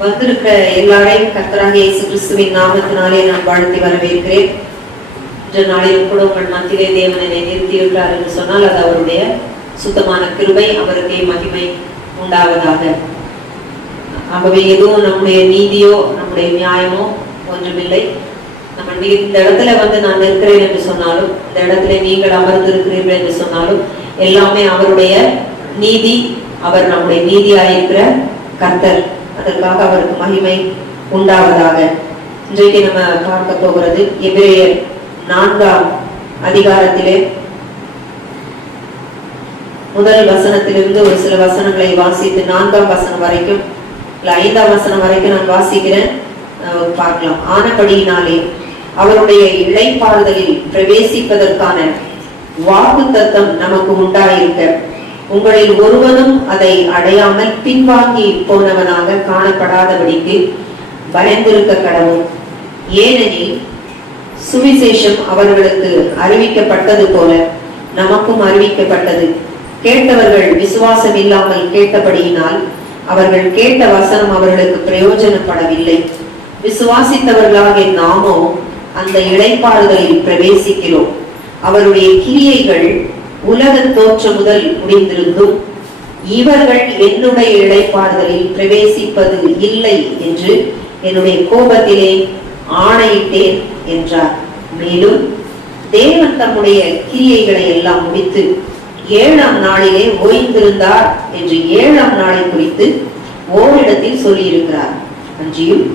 வந்திருக்கிற எல்லாரையும் கர்த்தராகிய இயேசு கிறிஸ்துவின் நாமத்தினாலே நான் வாழ்த்தி வரவேற்கிறேன். இன்று நாளிலும் கூட உங்கள் மத்தியிலே தேவனை நிறுத்தியிருக்கிறார் என்று சொன்னால் அது அவருடைய சுத்தமான கிருபை, அவருக்கே மகிமை உண்டாவதாக. ஆகவே எதுவும் நம்முடைய நீதியோ நம்முடைய நியாயமோ ஒன்றுமில்லை. நம்ம இந்த இடத்துல வந்து நான் இருக்கிறேன் என்று சொன்னாலும், இந்த இடத்துல நீங்கள் அமர்ந்திருக்கிறீர்கள் என்று சொன்னாலும் எல்லாமே அவருடைய நீதி. அவர் நம்முடைய நீதியாயிருக்கிற கர்த்தர், அதற்காக அவருக்கு மகிமை உண்டாவதாக. இன்றைக்கு நம்ம பார்க்க போகிறது எபிரேயர் 4ஆம் அதிகாரத்திலே முதல் வசனத்திலிருந்து ஒரு சில வசனங்களை வாசித்து 4ஆம் வசனம் வரைக்கும், 5ஆம் வசனம் வரைக்கும் நான் வாசிக்கிறேன், பார்க்கலாம். ஆனபடியினாலே அவருடைய இளைப்பாறுதலில் பிரவேசிப்பதற்கான வாக்குத்தத்தம் நமக்கு உண்டாயிருக்க உங்களில் ஒருவனும் அதை அடையாமல் பின்வாங்கி போனவனாக காணப்படாதபடிக்கு பயந்திருக்க கடவும். ஏனெனில் சுவிசேஷம் அவர்களுக்கு அறிவிக்கப்பட்டது போல நமக்கும் அறிவிக்கப்பட்டது. கேட்டவர்கள் விசுவாசம் இல்லாமல் கேட்டபடியினால் அவர்கள் கேட்ட வசனம் அவர்களுக்கு பிரயோஜனப்படவில்லை. விசுவாசித்தவர்களாகிய நாமோ அந்த இளைப்பாறுதலில் பிரவேசிக்கிறோம். அவருடைய கிரியைகள் உலக தோற்றம் முதல் முடிந்திருந்தும் இவர்கள் என்னுடைய இளைப்பாறுதலில் பிரவேசிப்பது இல்லை என்று என்னுடைய கோபத்திலே ஆணையிட்டேன் என்றார். மேலும் தேவன் தம்முடைய கிரியைகளை எல்லாம் முடித்து 7ஆம் நாளிலே ஓய்ந்திருந்தார் என்று 7ஆம் நாளை குறித்து ஓரிடத்தில் சொல்லியிருக்கிறார். அன்றியும்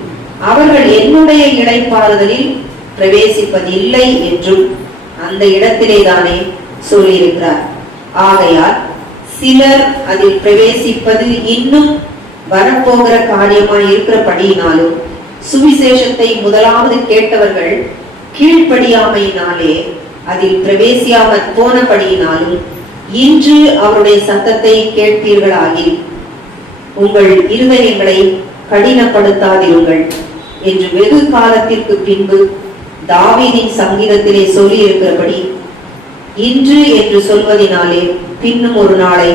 அவர்கள் என்னுடைய இளைப்பாறுதலில் பிரவேசிப்பதில்லை என்றும் அந்த இடத்திலே தானே சொல்லியிருக்கிறார். ஆகையால் சிலர் அதில் பிரவேசிப்பது இன்னும் வரப்போகிற காரியமாய் இருக்கிறபடியினாலும் சுவிசேஷத்தை முதலாவது கேட்டவர்கள் கீழ்ப்படியாமையினாலே அதில் பிரவேசியாமல் போனபடியினாலும் இன்று அவருடைய சத்தத்தை கேட்பீர்களாகில் உங்கள் இருதயங்களை கடினப்படுத்தாதிருங்கள் என்று வெகு காலத்திற்கு பின்பு தாவீதின் சங்கீதத்திலே சொல்லி இருக்கிறபடி இன்று என்று சொல்வதினாலே பின்னும் ஒரு நாளை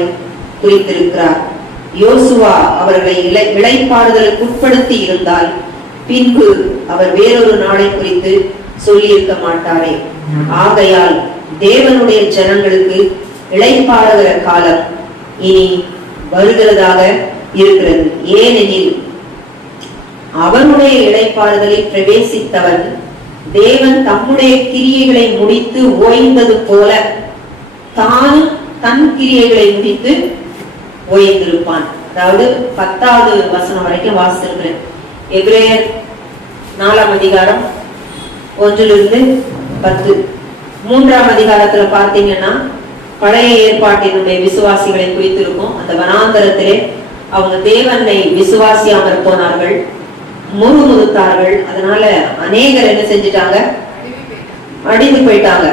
குறித்திருக்கிறார். யோசுவா அவர்களை இளைப்பாறுதலுக்கு உட்படுத்தி இருந்தால் பின்பு அவர் வேறொரு நாளை குறித்து சொல்லி இருக்க மாட்டாரே. ஆகையால் தேவனுடைய ஜனங்களுக்கு இளைப்பாறுகிற காலம் இனி வருகிறதாக இருக்கிறது. ஏனெனில் அவருடைய இளைப்பாறுதலில் பிரவேசித்தவன் தேவன் தம்முடைய கிரியைகளை முடித்து ஓய்ந்தது போல தான் தன் கிரியைகளை முடித்து ஓய்ந்திருப்பான். அதாவது 10வது வசனம் வரைக்கும் வாசிச்சிருக்கிறேன். எபிரேயர் 4ஆம் அதிகாரம் 1லிருந்து 10. 3ஆம் அதிகாரத்துல பார்த்தீங்கன்னா பழைய ஏற்பாட்டினுடைய விசுவாசிகளை குறித்து இருக்கும். அந்த வனாந்தரத்திலே அவங்க தேவனை விசுவாசியாமல் போனார்கள், முறுமுறுத்தார்கள். அதனால அநேகர் என்ன செஞ்சிட்டாங்க, அடிந்து போயிட்டாங்க.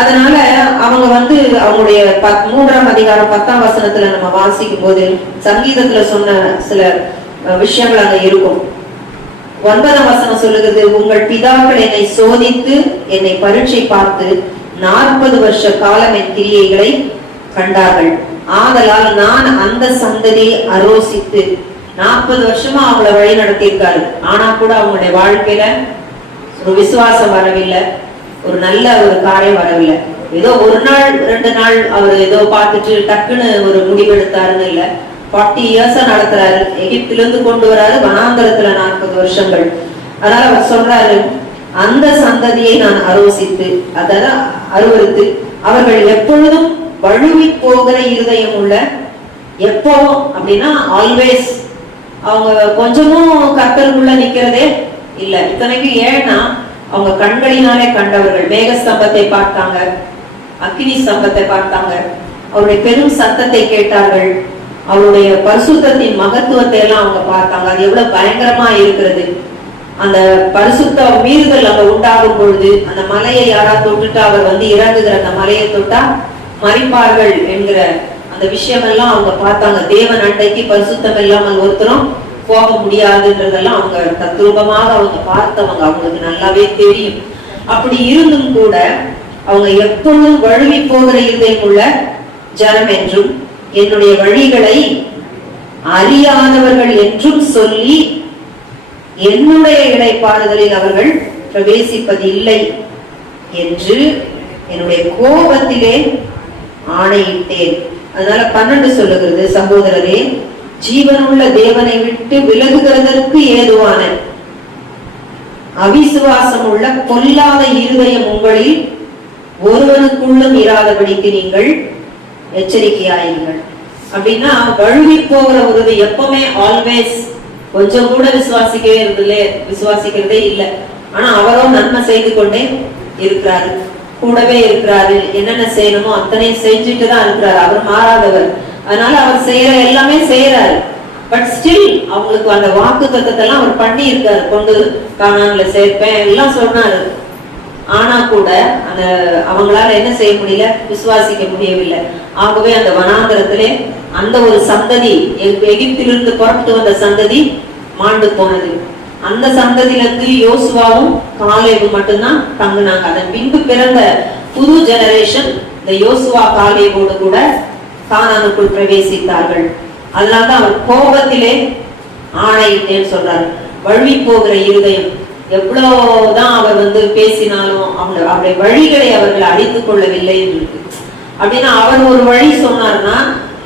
அதனால அவங்க வந்து அவங்களுடைய 3ஆம் அதிகாரம் 10ஆம் வசனத்துல நம்ம வாசிக்கும் போது சங்கீதத்துல சொன்ன சில விஷயங்கள் அங்க இருக்கும். 9ஆம் வசனம் சொல்லுகிறது, உங்கள் பிதாக்கள் என்னை சோதித்து என்னை பரீட்சை பார்த்து 40 வருஷ காலம் என் கிரியைகளை கண்டார்கள். ஆதலால் நான் அந்த சந்ததியை அரோசித்து 40 வருஷமா அவங்கள வழி நடத்தியிருக்காரு. ஆனா கூட அவங்களுடைய வாழ்க்கையில ஒரு விசுவாசம் வரவில்லை, ஒரு நல்ல ஒரு காரியம் வரவில்லை. ஏதோ ஒரு நாள் 2 நாள் அவர் ஏதோ பார்த்துட்டு டக்குன்னு ஒரு முடிவெடுத்தாருன்னு இல்ல, 40 இயர்ஸா நடத்துறாரு. எகிப்திலிருந்து கொண்டு வராரு, வனாந்தரத்துல 40 வருஷங்கள். அதனால அவர் சொல்றாரு, அந்த சந்ததியை நான் அரோசித்து, அதாவது அருவருத்து, அவர்கள் எப்பொழுதும் வழுவி போகிற இருதயம் உள்ள, எப்போ அப்படின்னா ஆல்வேஸ், அவங்க கொஞ்சமும் கர்த்தருக்குள்ள நிக்கிறதே இல்ல. இத்தனைக்கு ஏன்னா அவங்க கண்களினாலே கண்டவர்கள். மேக ஸ்தம்பத்தை பார்த்தாங்க, அக்கினி ஸ்தம்பத்தை பார்த்தாங்க, அவருடைய பெரும் சத்தத்தை கேட்டார்கள், அவருடைய பரிசுத்தத்தின் மகத்துவத்தை எல்லாம் அவங்க பார்த்தாங்க. அது எவ்வளவு பயங்கரமா இருக்கிறது. அந்த பரிசுத்த மீறுதல் அங்க உண்டாகும் பொழுது அந்த மலையை யாரா தொட்டுட்டா, அவர் வந்து இறங்குகிற அந்த மலையை தொட்டா மறிப்பார்கள் என்கிற அந்த விஷயம் எல்லாம் அவங்க பார்த்தாங்க. தேவன் அண்டைக்கு பரிசுத்தம் இல்லாமல் ஒருத்தரும் போக முடியாதுன்றதெல்லாம் அவங்க தத்ரூபமாக அவங்க பார்த்தவங்க, அவங்களுக்கு நல்லாவே தெரியும். அப்படி இருந்தும் கூட அவங்க எப்பொழுதும் வழுவி போகிற இருதயம் உள்ள ஜனம் என்றும் என்னுடைய வழிகளை அறியாதவர்கள் என்றும் சொல்லி என்னுடைய இளைப்பாறுதலில் அவர்கள் பிரவேசிப்பதில்லை என்று என்னுடைய கோபத்திலே ஆணையிட்டேன். அதனால 12 சொல்லுகிறது, சகோதரரே, ஜீவனுள்ள தேவனை விட்டு விலகுகிறதற்கு ஏதுவான அவிசுவாசம் உள்ள பொல்லாத இருதயம் உங்களில் ஒருவனுக்குள்ளும் இராதபடிக்கு நீங்கள் எச்சரிக்கையாயிருங்கள். அப்படின்னா வழுவி போகிற ஒரு எப்பவுமே ஆல்வேஸ் கொஞ்சம் கூட விசுவாசிக்கிறதே இல்லை. ஆனா அவரோ நன்மை செய்து கொண்டே இருக்கிறாரு, கூடவே இருக்கிறாரு. என்னென்ன செய்யணுமோ அத்தனை செஞ்சுட்டு தான் இருக்கிறாரு. அவர் மாறாதவர். அதனால அவர் செய்யற எல்லாமே செய்யறாரு. பட் ஸ்டில் அவங்களுக்கு அந்த வாக்கு தத்தத்தெல்லாம் அவர் பண்ணி இருக்காரு. கொண்டு கானான்ல சேர்ப்பேன் எல்லாம் சொன்னாரு. ஆனா கூட அந்த அவங்களால என்ன செய்ய முடியல, விசுவாசிக்க முடியவில்லை. ஆகவே அந்த வனாந்தரத்திலே அந்த ஒரு சந்ததி, எகிப்திலிருந்து புறப்பட்டு வந்த சந்ததி மாண்டு போனது. அந்த சந்ததியிலிருந்து யோசுவாவும் காலேபும் மட்டும்தான் தங்குனாங்க. அதன் பின்பு பிறந்த புது ஜெனரேஷன் இந்த யோசுவா காலேபோடு கூட கானானுக்குள் பிரவேசித்தார்கள். அதனால்தான் அவர் கோபத்திலே ஆணையிட்டேன்னு சொல்றாரு. வழி போகிற இருதயம், எவ்வளவுதான் அவர் பேசினாலும் அவருடைய வழிகளை அவர்கள் அழித்துக் கொள்ளவில்லை இருக்கு. அப்படின்னா அவர் ஒரு வழி சொன்னார்னா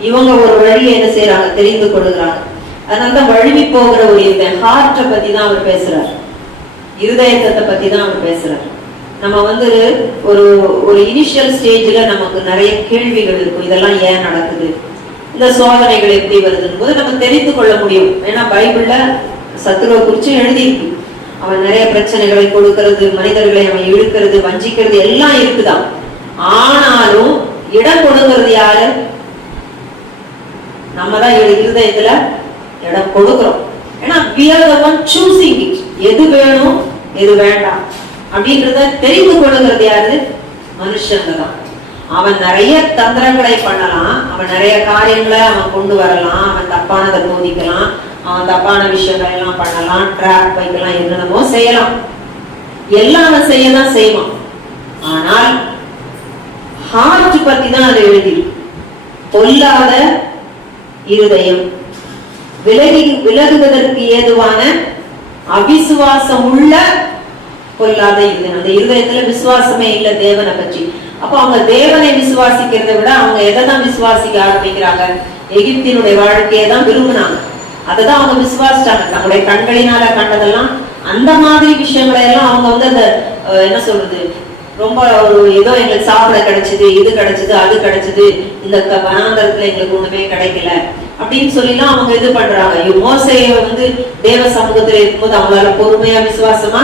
இவங்க ஒரு வழியை என்ன செய்யறாங்க, தெரிந்து கொள்ளுகிறாங்க. அதனாலதான் வழுவி போகிற ஒரு இருதயம், ஹார்ட்டை பத்தி தான் அவர் பேசுறார், இருதயத்தை பத்தி தான் அவர் பேசுறார். நம்ம ஒரு ஒரு இனிஷியல் ஸ்டேஜ்ல நமக்கு நிறைய கேள்விகள் இருக்கும். இதெல்லாம் ஏன் நடக்குது, இந்த சோதனைகள் எப்படி வருதுன்னு போது நம்ம தெரிந்து கொள்ள முடியும். ஏன்னா பைபிள்ல சத்துருவை குறிச்சு எழுதியிருக்கு. அவன் நிறைய பிரச்சனைகளை கொடுக்கிறது, மனிதர்களை அவன் இழுக்கிறது, வஞ்சிக்கிறது எல்லாம் இருக்குதான். ஆனாலும் இடம் கொடுக்கிறது யாரு? நம்ம தான் இருதயத்துல இடம் கொடுக்கிறோம். ஏன்னா we are the one choosing it. எது வேணும் எது வேண்டாம் அப்படின்றத தெரிந்து கொள்ளுகிறது யாரு? மனுஷங்க தான். அவன் நிறைய தந்திரங்களை பண்ணலாம், அவன் நிறைய காரியங்களை அவன் கொண்டு வரலாம், அவன் தப்பானதை போதிக்கலாம், அவன் தப்பான விஷயங்களை எல்லாம் பண்ணலாம், டிராப் வைக்கலாம், என்னென்னமோ செய்யலாம். எல்லாம் அவன் செய்யதான் செய்வான். ஆனால் ஹார்ட் பத்தி தான் அது எழுதி, பொல்லாத இருதயம், விலகுவதற்கு ஏதுவான அவிசுவாசம் உள்ள பொல்லாத இருதயம். அந்த இருதயத்துல விசுவாசமே இல்ல தேவனை பற்றி. அப்ப அவங்க தேவனை விசுவாசிக்கிறத விட அவங்க எதைதான் விசுவாசிக்க ஆரம்பிக்கிறாங்க? எகிப்தினுடைய வாழ்க்கையை தான் விரும்பினாங்க, அதைதான் அவங்க விசுவாசிச்சாங்க. தங்களுடைய கண்களினால கண்டதெல்லாம் அந்த மாதிரி விஷயங்களை எல்லாம் அவங்க அந்த என்ன சொல்றது, ரொம்ப ஒரு ஏதோ எங்களுக்கு சாப்பிட கிடைச்சது, இது கிடைச்சது, அது கிடைச்சது, இந்த வனாந்தரத்துல எங்களுக்கு ஒண்ணுமே கிடைக்கல அப்படின்னு சொல்லிலாம் அவங்க இது பண்றாங்க. மோசேயை தேவ சமூகத்துல இருக்கும்போது அவங்களால பொறுமையா விசுவாசமா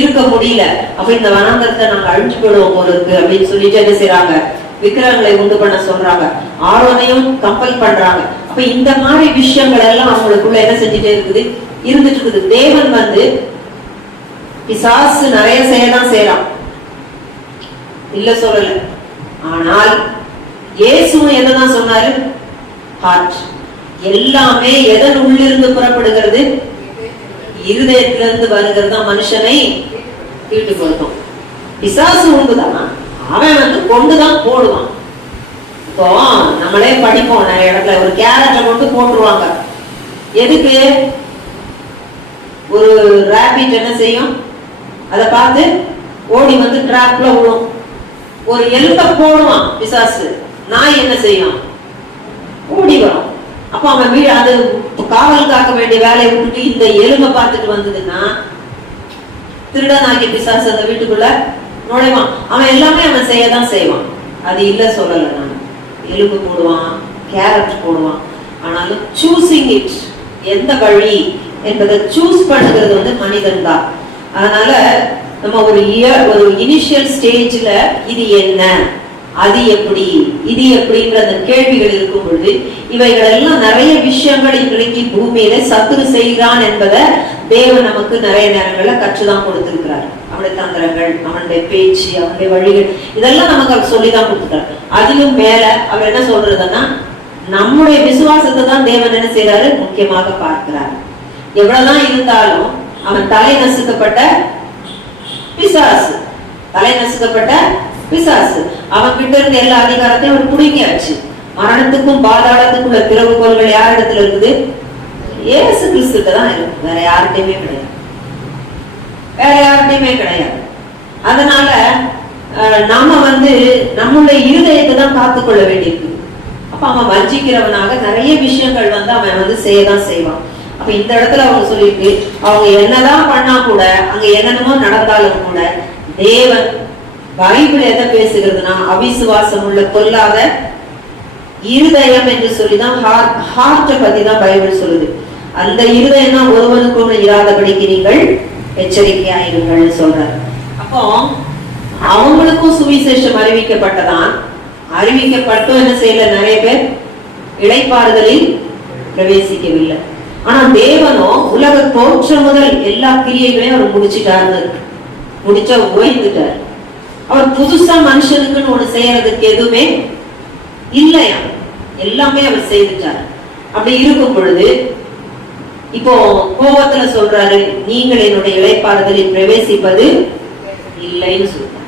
இருக்க முடியல. அப்ப இந்த வனாந்தரத்தை நாங்க அழிஞ்சு போடுவோம் போல இருக்கு அப்படின்னு சொல்லிட்டு என்ன செய்யறாங்க, விக்கிரகங்களை உண்டு பண்ண சொல்றாங்க, ஆரோனையும் கம்பல் பண்றாங்க. அப்ப இந்த மாதிரி விஷயங்கள் எல்லாம் அவங்களுக்குள்ள என்ன செஞ்சுட்டே இருக்குது, இருந்துட்டு இருக்குது. தேவன் பிசாசு நிறைய செய்யதான் செய்யறான், இல்ல சொல்லல. ஆனால் இயேசுவும் என்னதான் சொன்னாரு? ஹார்ட். எல்லாமே எதன் உள்ளிருந்து புறப்படுகிறது? இருதயத்திலிருந்து வருகிறது தான் மனுஷனை தீட்டு கொடுக்கும். பிசாசு உண்டுதான், அவன் கொண்டுதான் போடுவான். இப்போ நம்மளே படிப்போம் நிறைய இடத்துல, ஒரு கேரட்டை கொண்டு போட்டுருவாங்க. எதுக்கு? ஒரு ராபிட் என்ன செய்யும், அதை பார்த்து ஓடி டிராப்ல விழும். ஒரு எலும்பை போடுவான் பிசாசு, நாய் என்ன செய்யும், ஓடி வரும். அப்ப அவன் வீடு அது காவல் காக்க வேண்டிய வேலையை விட்டுட்டு இந்த எலும்பை பார்த்துட்டு வந்ததுன்னா திருடனாகிய பிசாசு அந்த வீட்டுக்குள்ள நுழைவான். அவன் எல்லாமே அவன் செய்யதான் செய்வான், அது இல்ல சொல்லல. நான் எலும்பு போடுவான், கேரட் போடுவான். ஆனாலும் சூசிங் இட், எந்த வழி என்பதை சூஸ் பண்ணுகிறது மனிதன் தான். அதனால நம்ம ஒரு இனிஷியல் ஸ்டேஜ்ல இது என்ன, அது எப்படி, இது எப்படின்ற அந்த கேள்விகள் இருக்கும் பொழுது இவைகள் எல்லாம் நிறைய விஷயங்கள் இன்றைக்கு பூமியில சத்துரு செய்கிறான் என்பதை தேவன் நமக்கு நிறைய நேரங்கள்ல கற்றுதான் கொடுத்திருக்கிறார். அவனுடைய தந்திரங்கள், அவனுடைய பேச்சு, அவனுடைய வழிகள், இதெல்லாம் நமக்கு அவர் சொல்லிதான் கொடுத்துட்டார். அதிலும் மேல அவர் என்ன சொல்றதுன்னா, நம்முடைய விசுவாசத்தை தான் தேவன் என்ன செய்யறாரு, முக்கியமாக பார்க்கிறார். எவ்வளவுதான் இருந்தாலும் அவன் தலை நசுக்கப்பட்ட பிசாசு, தலை நசுக்கப்பட்ட பிசாசு, அவன் கிட்ட இருந்து எல்லா அதிகாரத்தையும் அவர் புடுங்கியாச்சு. மரணத்துக்கும் பாதாளத்துக்குள்ள திறவுகோல்கள் யார் இடத்துல இருக்குது? இயேசு கிறிஸ்துட்ட தான் இருக்கு, வேற யார்கிட்டயுமே கிடையாது, வேற யார்கிட்டயுமே கிடையாது. அதனால நாம நம்மளுடைய இருதயத்தை தான் காத்துக்கொள்ள வேண்டியிருக்கு. அப்ப அவன் வஞ்சிக்கிறவனாக நிறைய விஷயங்கள் அவன் செய்யதான் செய்வான். அப்ப இந்த இடத்துல அவங்க சொல்லிட்டு அவங்க என்னதான் பண்ணா கூட, அங்க என்னென்னமோ நடந்தாலும் கூட, தேவன் பைபிள் எதை பேசுகிறதுனா அவிசுவாசம் உள்ள கொல்லாத இருதயம் என்று சொல்லிதான் ஹார்ட்டை பத்தி தான் பைபிள் சொல்லுது. அந்த இருதயம் தான் ஒருவனுக்கு ஒன்று இராதபடிக்கு நீங்கள் எச்சரிக்கையாயிருங்கள் சொல்றாரு. அப்போ அவங்களுக்கும் சுவிசேஷம் அறிவிக்கப்பட்டதான், அறிவிக்கப்பட்டும் என்ன செய்யல, நிறைய பேர் இளைப்பாறுதலில் பிரவேசிக்கவில்லை. ஆனா தேவனோ உலக தோற்றம் முதல் எல்லா கிரியைகளையும் அவர் முடிச்சுட்டாரு, முடிச்சா ஓய்ந்துட்டார். அவர் புதுசா மனுஷனுக்குன்னு ஒண்ணு செய்யறதுக்கு எதுவுமே இல்லையா, எல்லாமே அவர் செய்துட்டார். அப்படி இருக்கும் பொழுது இப்போ கோபத்துல சொல்றாரு, நீங்கள் என்னுடைய இளைப்பாறுதலில் பிரவேசிப்பது இல்லைன்னு சொல்றாரு.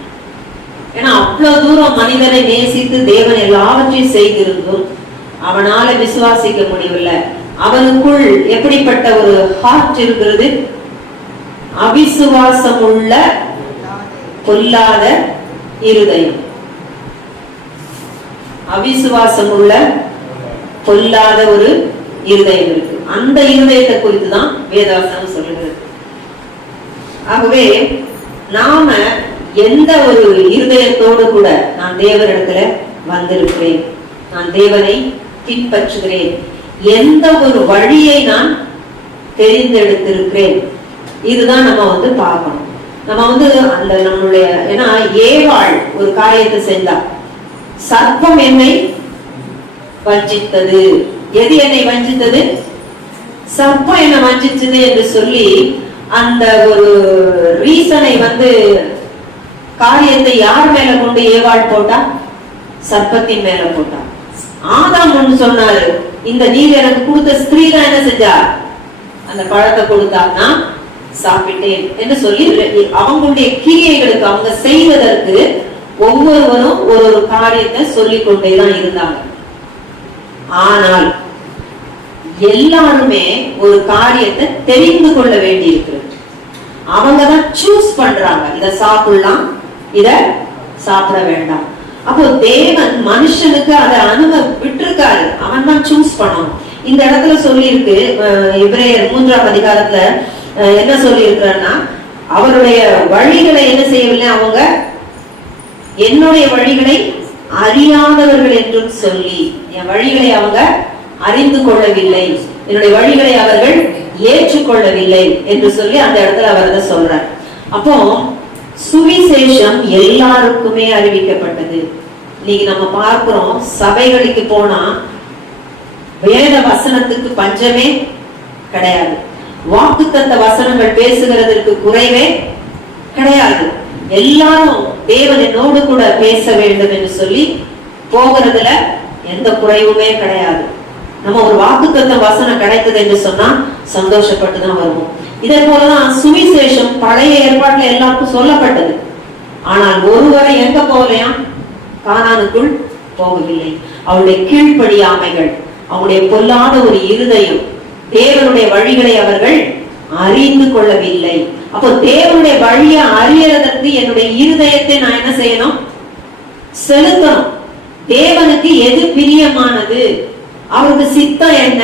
ஏன்னா அவ்வளவு தூரம் மனிதனை நேசித்து தேவன் எல்லாவற்றையும் செய்திருந்தும் அவனால விசுவாசிக்க முடியவில்லை. அவனுக்குள் எப்படிப்பட்ட ஒரு ஹார்ட் இருக்கிறது? அவிசுவாசம் உள்ள கொல்லாத இருதயம். அவிசுவாசம் உள்ள கொல்லாத ஒரு இருதயம் இருக்கு. அந்த இருதயத்தை குறித்து தான் வேதவசனம் சொல்லுகிறது. ஆகவே நாம எந்த ஒரு இருதயத்தோடு கூட நான் தேவனிடத்துல வந்திருக்கிறேன், நான் தேவனை பின்பற்றுகிறேன், எந்த ஒரு வழியை நான் தெரிந்தெடுத்திருக்கிறேன், இதுதான் நம்ம பார்க்கணும். நம்ம அந்த நம்மளுடைய, ஏன்னா ஏவாள் ஒரு காரியத்தை செஞ்சா, சர்ப்பம் என்னை வஞ்சித்தது. எது என்னை வஞ்சித்தது? சர்ப்பம் என்ன வஞ்சிச்சது என்று சொல்லி அந்த ஒரு ரீசனை காரியத்தை யார் மேல கொண்டு ஏவாள் போட்டா? சர்ப்பத்தின் மேல போட்டா. ஆதாம் ஒன்று சொன்னாரு, இந்த நீர் எனக்கு கொடுத்த ஸ்திரீ தான் என்ன செஞ்சா, அந்த பழத்தை கொடுத்தான்னா சாப்பிட்டேன் என்று சொல்லி அவங்களுடைய கிரியைகளுக்கு, அவங்க செய்வதற்கு ஒவ்வொருவரும் ஒரு ஒரு காரியத்தை சொல்லிக் கொண்டேதான் இருந்தாங்க. ஆனால் எல்லாருமே ஒரு காரியத்தை தெரிந்து கொள்ள வேண்டி இருக்கிறது. அவங்கதான் சூஸ் பண்றாங்க, இத சாப்பிடலாம், இத சாப்பிட வேண்டாம். அப்போ தேவன் மனுஷனுக்கு அதை விட்டுருக்காரு, அவன் தான் சூஸ் பண்ணணும். இந்த இடத்துல சொல்லி இருக்கு, எபிரேயர் 3ஆம் அதிகாரத்துல என்ன சொல்லி இருக்கிறான்னா, அவருடைய வழிகளை என்ன செய்யவில்லை, அவங்க என்னுடைய வழிகளை அறியாதவர்கள் என்றும் சொல்லி, என் வழிகளை அவங்க அறிந்து கொள்ளவில்லை, என்னுடைய வழிகளை அவர்கள் ஏற்றுக்கொள்ளவில்லை என்று சொல்லி அந்த இடத்துல அவர் சொல்றார். அப்போ சுவிசேஷம் எல்லாருக்குமே அறிவிக்கப்பட்டது. இன்னைக்கு நம்ம பார்க்கிறோம், சபைகளுக்கு போனா வேத வசனத்துக்கு பஞ்சமே கிடையாது, வாக்குத்தத்த வசனங்கள் பேசுகிறதற்கு குறைவே கிடையாது. எல்லாரும் தேவன் என்னோடு கூட பேச வேண்டும் என்று சொல்லி போகிறதுல எந்த குறைவுமே கிடையாது. நம்ம ஒரு வாக்குத்தத்த வசனம் கிடைத்தது என்று சொன்னா சந்தோஷப்பட்டுதான் வருவோம். இதே போலதான் சுவிசேஷம் பழைய ஏற்பாட்டுல எல்லாருக்கும் சொல்லப்பட்டது. ஆனால் ஒருவரை எங்க போகலையா, கானானுக்குள் போகவில்லை. அவருடைய கீழ்ப்படியாமைகள், அவருடைய பொல்லாத ஒரு இருதயம், தேவனுடைய வழிகளை அவர்கள் அறிந்து கொள்ளவில்லை. அப்போ தேவனுடைய வழியை அறியறதற்கு என்னுடைய இருதயத்தை நான் என்ன செய்யணும்? செலுத்தணும். தேவனுக்கு எது பிரியமானது, அவருக்கு சித்தம் என்ன,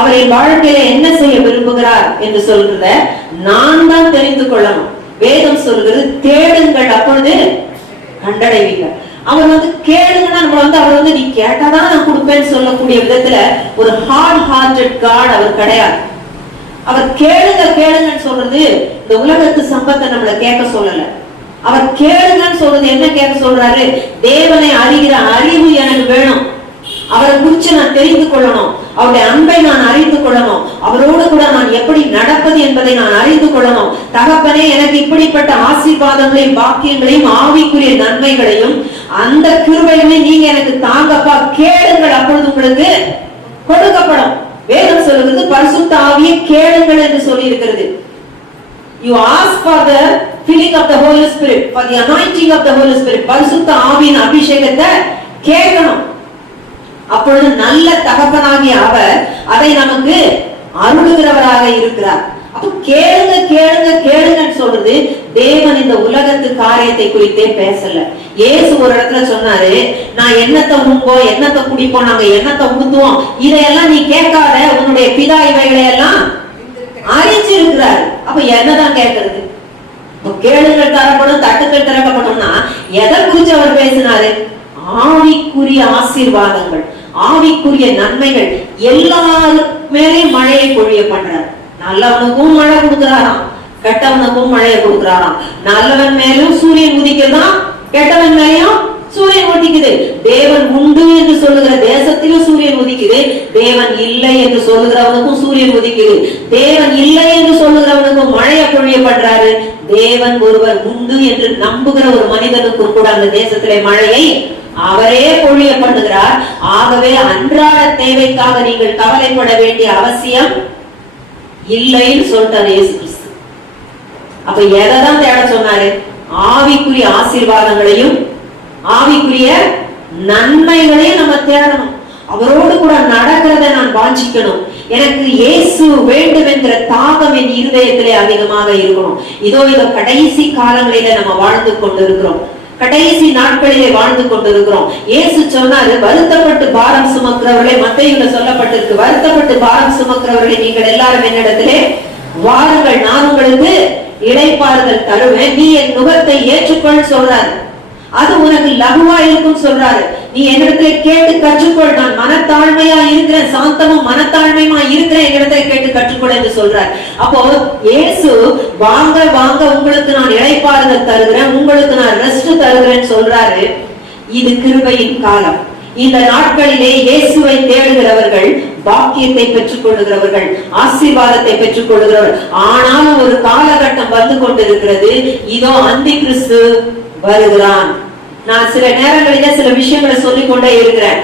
அவரின் வாழ்க்கையில என்ன செய்ய விரும்புகிறார் என்று சொல்றத நான் தான் தெரிந்து கொள்ளணும். வேதம் சொல்கிறது, தேடுங்கள் அப்பொழுது கண்டடைவீங்க. அவர் கேளுங்கன்னா நம்ம அவர் நீ கேட்டாதான் நான் கொடுப்பேன்னு சொல்லக்கூடிய விதத்துல ஒரு ஹார்ட் ஹார்ட்டட் காட் அவர் கிடையாது. அவர் கேளுங்க கேளுங்கன்னு சொல்றது இந்த உலகத்து சம்பத்தை நம்மளை கேட்க சொல்லல. அவர் கேளுங்கன்னு சொல்றது என்ன கேட்க சொல்றாரு? தேவனை அறிகிற அறிவு எனக்கு வேணும், அவரை குறிச்சு நான் தெரிந்து கொள்ளணும், அவருடைய அன்பை நான் அறிந்து கொள்ளணும், அவரோடு கூட நான் எப்படி நடப்பது என்பதை நான் அறிந்து கொள்ளணும். தகப்பனே, எனக்கு இப்படிப்பட்ட ஆசீர்வாதங்களையும் பாக்கியங்களையும் ஆவிக்குரிய நன்மைகளையும் அந்த கிருபைகளையும் நீங்க எனக்கு தாங்கப்பா, கேளுங்கள் அப்பொழுது உங்களுக்கு கொடுக்கப்படும். வேதம் சொல்லுகிறது, பரிசுத்த ஆவியை கேளுங்கள் என்று சொல்லி இருக்கிறது. You ask for the filling of the Holy Spirit, for the anointing of the Holy Spirit. பரிசுத்த ஆவியின் அபிஷேகத்தை கேட்கணும். அப்பொழுது நல்ல தகப்பனாகிய அவர் அதை நமக்கு அருளுகிறவராக இருக்கிறார். அப்ப கேளுங்க கேளுங்க கேளுங்கன்னு சொல்றது தேவன் இந்த உலகத்து காரியத்தை குறித்தே பேசல. இயேசு ஒரு இடத்துல சொன்னாரு, நான் என்னத்தை உண்போம் என்னத்தை குடிப்போம் நாங்க என்னத்தை ஊத்துவோம் இதையெல்லாம் நீ கேட்காத, உன்னுடைய பிதா இவைகளை எல்லாம் அறிஞ்சிருக்கிறார். அப்ப என்னதான் கேட்கறது? கேளுங்கள் தரப்படும் தட்டுக்கள் திறக்கப்படும் எதை குறிச்சு அவர் பேசினாரு? ஆவிக்குரிய ஆசீர்வாதங்கள், ஆவிக்குரிய நன்மைகள், எல்லாரும் மேலேயும் மழையை பொழிய பண்றார். நல்லவனுக்கும் மழை கொடுக்கிறாராம், கெட்டவனுக்கும் மழையை கொடுக்கிறாராம். நல்லவன் மேலும் சூரியன் உதிக்கிறதாம், கெட்டவன் மேலையும் சூரியன் உதிக்குது. தேவன் உண்டு என்று சொல்லுகிற தேசத்திலும் சூரியன் உதிக்குது, தேவன் இல்லை என்று சொல்லுகிறவனுக்கும் சூரியன் உதிக்குது. தேவன் இல்லை என்று சொல்லுகிறவனுக்கும் மழையை பொழிய பண்றாரு. தேவன் ஒருவர் உண்டு என்று நம்புகிற ஒரு மனிதனுக்கும் கூட அந்த தேசத்திலே மழையை அவரே பொழிய பண்ணுகிறார். ஆகவே அன்றாட தேவைக்காக நீங்கள் கவலைப்பட வேண்டிய அவசியம் இல்லைன்னு சொல்லிட்டாரு இயேசு கிறிஸ்து. அப்ப எதைதான் தேட சொன்னாரு? ஆவிக்குரிய ஆசீர்வாதங்களையும் ஆவிக்குரிய நன்மைகளையும் நம்ம தேடணும். அவரோடு கூட நடக்கிறத நான் வாஞ்சிக்கணும். எனக்கு இயேசு வேண்டும் என்கிற தாகம் என் இருதயத்திலே அதிகமாக இருக்கணும். இதோ கடைசி காலங்களில நம்ம வாழ்ந்து கொண்டிருக்கிறோம், கடைசி நாட்களிலே வாழ்ந்து கொண்டிருக்கிறோம். இயேசு சொன்னாரு, வருத்தப்பட்டு பாரம் சுமக்கிறவர்களே, மத்தேயுல சொல்லப்பட்டிருக்கு, வருத்தப்பட்டு பாரம் சுமக்கிறவர்களே நீங்கள் எல்லாரும் என்னிடத்திலே வாருங்கள், நான் உங்களுக்கு இளைப்பாறுதல் தருவேன், நீ என் நுகத்தை ஏற்றுக்கொள் சொல்றாரு. அது உனக்கு லகுவா இருக்கும் சொல்றாரு. நீ என்னிடத்துல கேட்டு கற்றுக்கொள், நான் மனத்தாழ்மையா இருக்கிறேன், சாந்தமும் மனத்தாழ்மையுமா இருக்கிறேன், என்னிடத்துல கேட்டு கற்றுக்கொள் என்று சொல்றார். அப்போ இயேசு வாங்க வாங்க உங்களுக்கு நான் இளைப்பாறுதல் தருகிறேன், உங்களுக்கு நான் ரெஸ்ட் தருகிறேன் சொல்றாரு. இது கிருபையின் காலம். இந்த நாட்களிலே இயேசுவை தேடுகிறவர்கள் பாக்கியத்தை பெற்றுக் கொள்ளுகிறவர்கள், ஆசீர்வாதத்தை பெற்றுக் கொள்ளுகிறவர்கள். ஆனாலும் ஒரு காலகட்டம் வந்து கொண்டிருக்கிறது, இதோ அந்தி கிறிஸ்து வருகிறான். நான் சில நேரங்களிலே சில விஷயங்களை சொல்லிக் கொண்டே இருக்கிறேன்.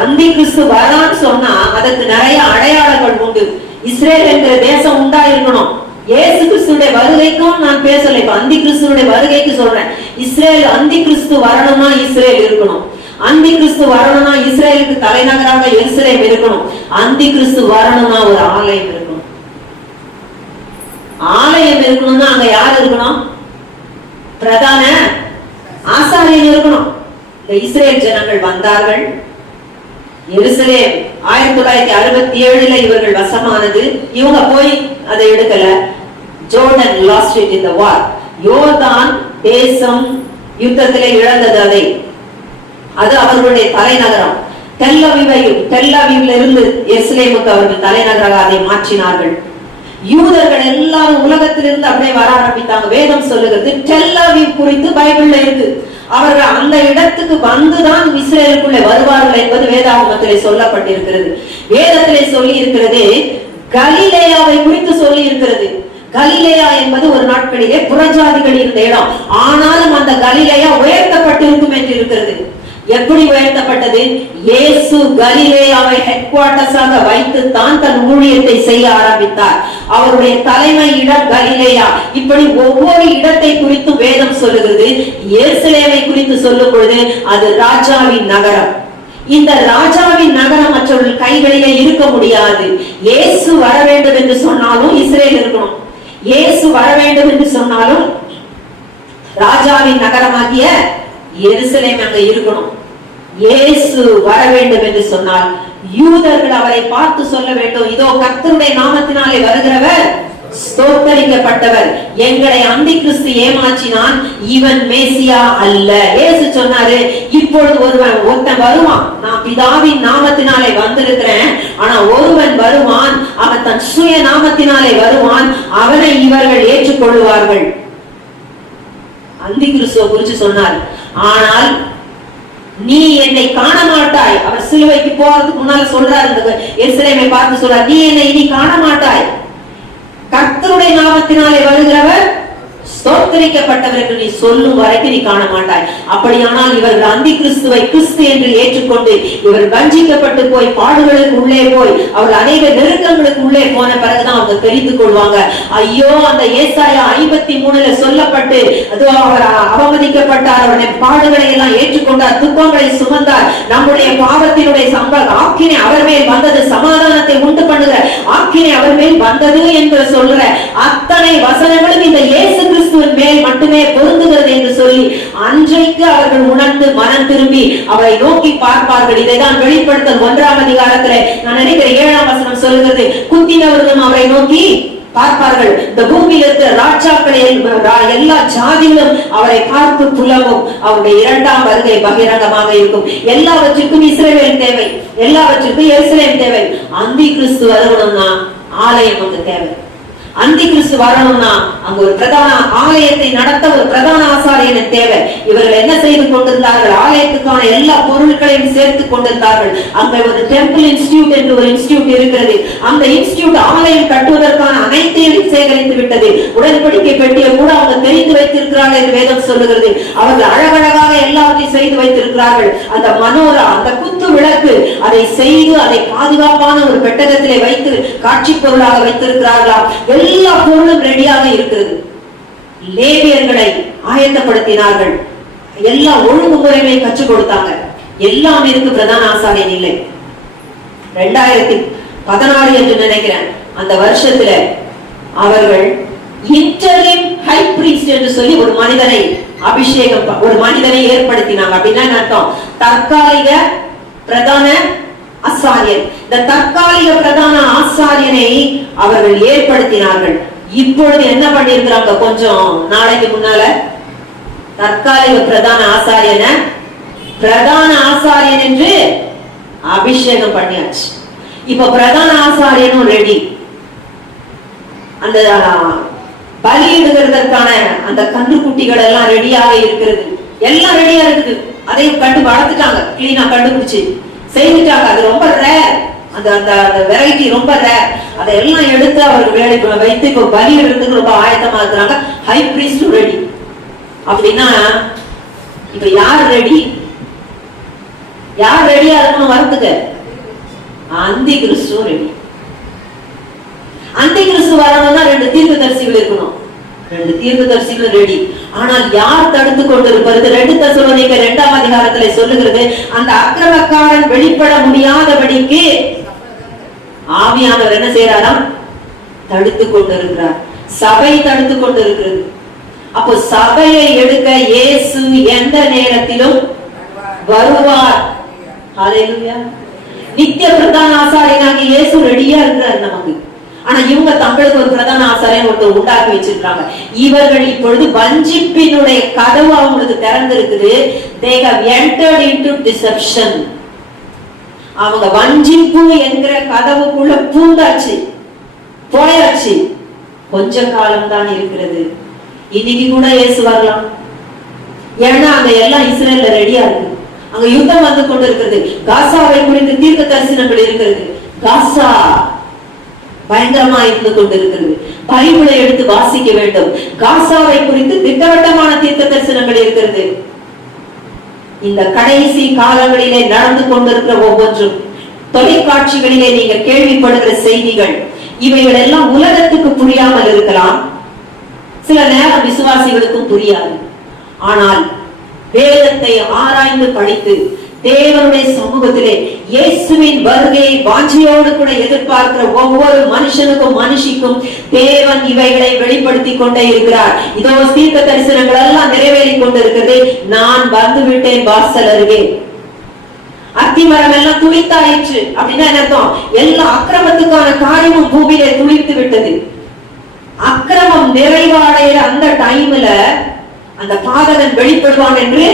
அந்தி கிறிஸ்து வரான்னு சொன்னா அதற்கு நிறைய அடையாளங்கள் உண்டு. இஸ்ரேல் என்கிற தேசம் உண்டா இருக்கணும். இயேசு கிறிஸ்துடைய வருகைக்கும் நான் பேசல, இப்ப அந்தி கிறிஸ்துடைய வருகைக்கு சொல்றேன். இஸ்ரேல் அந்தி கிறிஸ்து வரணும்னா இஸ்ரேல் இருக்கணும். அந்தி கிறிஸ்து வரணும்னா இஸ்ரேலுக்கு தலைநகராக எருசலேம் இருக்கணும். அந்தி கிறிஸ்து வரணும்னா ஒரு ஆலயம் இருக்கணும். ஆலயம் இருக்கணும்னா அங்க யார் இருக்கணும்? பிரதான ஆசாரியன் இருக்கணும். இந்த இஸ்ரேல் ஜனங்கள் வந்தார்கள், எருசலேம் 1967 இவர்கள் வசமானது. இவங்க போய் அதை எடுக்கல. ஜோர்டன் லாஸ்ட் இட் இன் தி வார். யோர்தான் தேசம் யுத்தத்திலே இழந்தது. அதை அது அவர்களுடைய தலைநகரம். தெல் அவிவ்ல இருந்து எருசலேமுக்கு அவர்கள் தலைநகராக அதை மாற்றினார்கள். யூதர்கள் எல்லாரும் உலகத்திலிருந்து அப்படியே வர ஆரம்பித்தாங்க. வேதம் சொல்லுகிறது, டெல் அவிவ் குறித்து பைபிள்ல இருக்கு. அவர்கள் அந்த இடத்துக்கு வந்துதான் இஸ்ரேலுக்குள்ளே வருவார்கள் என்பது வேதாகமத்திலே சொல்லப்பட்டிருக்கிறது. வேதத்திலே சொல்லி இருக்கிறது, கலிலேயாவை குறித்து சொல்லி இருக்கிறது. கலிலேயா என்பது ஒரு நாட்களிலே புறஜாதிகள் இருந்த இடம். ஆனாலும் அந்த கலிலேயா உயர்த்தப்பட்டிருக்கும் என்று இருக்கிறது. எப்படி உயர்த்தப்பட்டது? இயேசு கலிலேயாவை ஹெட் குவார்ட்டர்ஸாக வைத்து தான் தன் ஊழியத்தை செய்ய ஆரம்பித்தார். அவருடைய தலைமை இடம் கலிலேயா. இப்படி ஒவ்வொரு இடத்தை குறித்து வேதம் சொல்லுகிறது. எருசலேமை குறித்து சொல்லும் பொழுது அது ராஜாவின் நகரம். இந்த ராஜாவின் நகரம் மற்றவர்கள் கைகளிலே இருக்க முடியாது. இயேசு வர வேண்டும் என்று சொன்னாலும் இஸ்ரேல் இருக்கணும். இயேசு வர வேண்டும் என்று சொன்னாலும் ராஜாவின் நகரமாகிய எருசலேம் அங்க இருக்கணும். இயேசு வர வேண்டும் என்று சொன்னால் யூதர்கள் அவரை பார்த்து சொல்ல வேண்டும், இதோ கர்த்தருடைய நாமத்தினாலே வருகிறவர் ஸ்தோத்தரிக்கப்பட்டவர், எங்களை அந்தி கிறிஸ்து ஏமாற்றினான், இவன் மேசியா அல்ல. இயேசு சொன்னாரு, இப்பொழுது ஒருத்தன் வருவான், நான் பிதாவின் நாமத்தினாலே வந்திருக்கிறேன், ஆனா ஒருவன் வருவான், அவன் தன் சுய நாமத்தினாலே வருவான், அவனை இவர்கள் ஏற்றுக்கொள்வார்கள். அந்தி கிறிஸ்துவை குறித்து சொன்னார். ஆனால் நீ என்னை காண மாட்டாய். அவர் சிலுவைக்கு போறதுக்கு முன்னால சொல்றாரு, எருசலேமை பார்த்து சொல்றார், நீ என்னை இனி காண மாட்டாய், கர்த்தருடைய நாமத்தினாலே வருகிறவர் ஸ்தோத்திர தோற்கடிக்கப்பட்டவர் என்று நீ சொல்லும் வரைக்கும் நீ காண மாட்டாய். அப்படியானால் இவர்கள் அந்தி கிறிஸ்துவை கிறிஸ்து என்று ஏற்றுக்கொண்டு இவர் வஞ்சிக்கப்பட்டு போய் பாடுகளுக்கு உள்ளே போய் அவர்கள் அநேக நெருக்கங்களுக்கு உள்ளே போன பிறகுதான் அவங்க தெரிந்து கொள்வாங்க. ஐயோ, அந்த ஏசாயா 53 சொல்லப்பட்டு அதோ அவர் அவமதிக்கப்பட்டார், அவருடைய பாடுகளை எல்லாம் ஏற்றுக்கொண்டார், துன்பங்களை சுமந்தார், நம்முடைய பாவத்தினுடைய ஆக்கினை அவர் மேல் வந்தது, சமாதானத்தை உண்டு பண்ணுகிற ஆக்கினை அவர் மேல் வந்தது என்று சொல்ற அத்தனை வசனங்களும் இந்த இயேசு கிறிஸ்துவின் மேல் மட்டுமே பொருந்துகிறது என்று சொல்லி அன்றைக்கு அவர்கள் உணர்ந்து மனம் திரும்பி அவரை நோக்கி பார்ப்பார்கள். இதைதான் வெளிப்படுத்தல் 1ஆம் அதிகாரத்திலே நான் நினைக்கிறேன் 7ஆம் வசனம் சொல்லுகிறது, குத்தினவர்களும் அவரை நோக்கி பார்ப்பார்கள். இந்த பூமியில் இருக்கிற ராஜாக்களை எல்லா ஜாதிகளும் அவரை பார்த்து புலவும். அவருடைய 2ஆம் வருகை பகிரங்கமாக இருக்கும். எல்லாவற்றுக்கும் இஸ்ரவேல் தேவை, எல்லாவற்றுக்கும் எருசலேம் தேவை. அந்தி கிறிஸ்து வரணும்னா ஆலயம் அங்கு தேவை. அந்தி கிறிஸ்து வரணும்னா அங்க ஒரு பிரதான ஆலயத்தை நடத்த ஒரு பிரதான ஆசாரியன் தேவை. இவர்கள் என்ன செய்து கொண்டிருந்தார்கள்? ஆலயத்துக்கான எல்லா பொருட்களையும் சேர்த்து கொண்டிருந்தார்கள். அங்க ஒரு டெம்பிள் இன்ஸ்டிடியூட் என்று ஒரு இன்ஸ்டிடியூட் இருக்கிறது. அந்த இன்ஸ்டிடியூட் ஆலயம் கட்டுவதற்கான அனைத்தையும் சேகரித்து விட்டது. உடன்படிக்கை பெட்டியை கூட அவங்க தெரிந்து வைத்திருக்கிறார்கள் என்று வேதம் சொல்லுகிறது. அவர்கள் அழகழகாக எல்லாவற்றையும் செய்து வைத்திருக்கிறார்கள். அந்த மனோரா, அந்த குத்து விளக்கு, அதை செய்து அதை பாதுகாப்பான ஒரு பெட்டகத்திலே வைத்து காட்சி பொருளாக வைத்திருக்கிறார்களா? எல்லா பொருளும் ரெடியாக இருக்கிறது. லேவியர்களை ஆயத்தப்படுத்தினார்கள். எல்லா ஒழுங்குமுறைகளை கற்றுக் கொடுத்தாங்க. எல்லாம் இருக்கு. பிரதான ஆசாரியன் இல்லை. 2016 என்று நினைக்கிறேன் அந்த வருஷத்துல அவர்கள் இன்டரிம் ஹை பிரீஸ்ட் என்று சொல்லி ஒரு மனிதனை அபிஷேகம், ஒரு மனிதனை ஏற்படுத்தினாங்க. அப்படின்னா அர்த்தம் தற்காலிக பிரதான ஆசாரியன். இந்த தற்காலிக பிரதான ஆசாரியனை அவர்கள் ஏற்படுத்தினார்கள். இப்பொழுது என்ன பண்ணிருக்கிறாங்க? கொஞ்சம் நாளைக்கு முன்னால தற்காலிக பிரதான ஆசாரியனை பிரதான ஆசாரியன் என்று அபிஷேகம் பண்ணியாச்சு. இப்ப பிரதான ஆசாரியனும் ரெடி. அந்த பலியிடுகிறதற்கான அந்த கன்றுக்குட்டிகள் எல்லாம் ரெடியாக இருக்கிறது. எல்லாம் ரெடியா இருக்குது. அதையும் கண்டு வளர்த்துட்டாங்க, கிளீனா கண்டுபிடிச்சு செய்துட்டாங்க. அது ரொம்ப ரேர். அந்த அந்த வெரைட்டி ரொம்ப ரேர். அதையெல்லாம் எடுத்து அவருக்கு வேலை வைத்து இப்ப பலி எடுத்துக்கு ரொம்ப ஆயத்தமா இருக்கிறாங்க. High priest ready. அப்படின்னா இப்ப யார் ரெடி? யார் ரெடியா இருக்கணும் வரத்துக்கு? அந்தி கிறிஸ்து ரெடி. அந்தி கிறிஸ்து வரணும்னா 2 தீர்க்கதரிசிகள் இருக்கணும். 2 தீர்க்கதரிசிகள் ரெடி. ஆனால் யார் தடுத்து கொண்டிருப்பது? 2 தெசலோனிக்கர் 2ஆம் அதிகாரத்திலே சொல்லுகிறது, அந்த அக்கிரமக்காரன் வெளிப்பட முடியாதபடிக்கு ஆவியானவர் என்ன செய்யறாராம்? தடுத்து கொண்டிருக்கிறார். சபை தடுத்து கொண்டிருக்கிறது. அப்போ சபையை எடுக்க இயேசு எந்த நேரத்திலும் வருவார். ஹல்லேலூயா. நித்திய பிரதான ஆசாரியனாக இயேசு ரெடியா இருக்கிறார் நமக்கு. ஆனா இவங்க தங்களுக்கு ஒரு பிரதான ஆசாரியன் ஒருத்தர் உண்டாக்கி வச்சிருக்காங்க. இவர்கள் இப்பொழுது வஞ்சிப்பினுடைய கதவு அவங்களுக்கு திறந்திருக்குது. They have entered into deception. அவங்க வஞ்சிப்பு என்கிற கதவுக்குள்ள பூந்தாச்சு, போயாச்சு. கொஞ்ச காலம் தான் இருக்கிறது. இன்னைக்கு கூட இயேசு வரலாம். ஏன்னா அங்க எல்லாம் இஸ்ரேல்ல ரெடியா இருக்கு. அங்க யுத்தம் வந்து கொண்டிருக்கிறது. காசாவை குறித்து தீர்க்க தரிசனங்கள் இருக்கிறது. காசா பயங்கரமா இருந்து கொண்டிருக்கிறது. பைபிளை எடுத்து வாசிக்க வேண்டும். காசாவை குறித்து திட்டவட்டமான தீர்க்க தரிசனங்கள் இருக்கிறது. இந்த கடைசி காலங்களிலே நடந்து கொண்டிருக்கிற ஒவ்வொன்றும் தொலைக்காட்சிகளிலே நீங்க கேள்விப்படுகிற செய்திகள், இவைகள் எல்லாம் உலகத்துக்கு புரியாமல் இருக்கலாம். சில நேரம் விசுவாசிகளுக்கும் புரியாது. ஆனால் வேதத்தை ஆராய்ந்து படித்து தேவனுடைய சமூகத்திலே இயேசுவின் வருகையை வாஞ்சியோடு கூட எதிர்பார்க்கிற ஒவ்வொரு மனுஷனுக்கும் மனுஷிக்கும் தேவன் இவைகளை வெளிப்படுத்தி கொண்டே இருக்கிறார். இதோ தீர்க்க தரிசனங்கள் எல்லாம் நிறைவேறிக் கொண்டிருக்கிறது. நான் வந்து விட்டேன் வாசல் அருகே. அத்திமரம் எல்லாம் துளித்தாயிற்று. அப்படின்னா என்ன அர்த்தம்? எல்லா அக்கிரமத்துக்கான காரியமும் பூமியிலே துளித்து விட்டது. அக்கிரமம் நிறைவடைகிற அந்த டைம்ல அந்த பாதகன் வெளிப்படுவான் என்று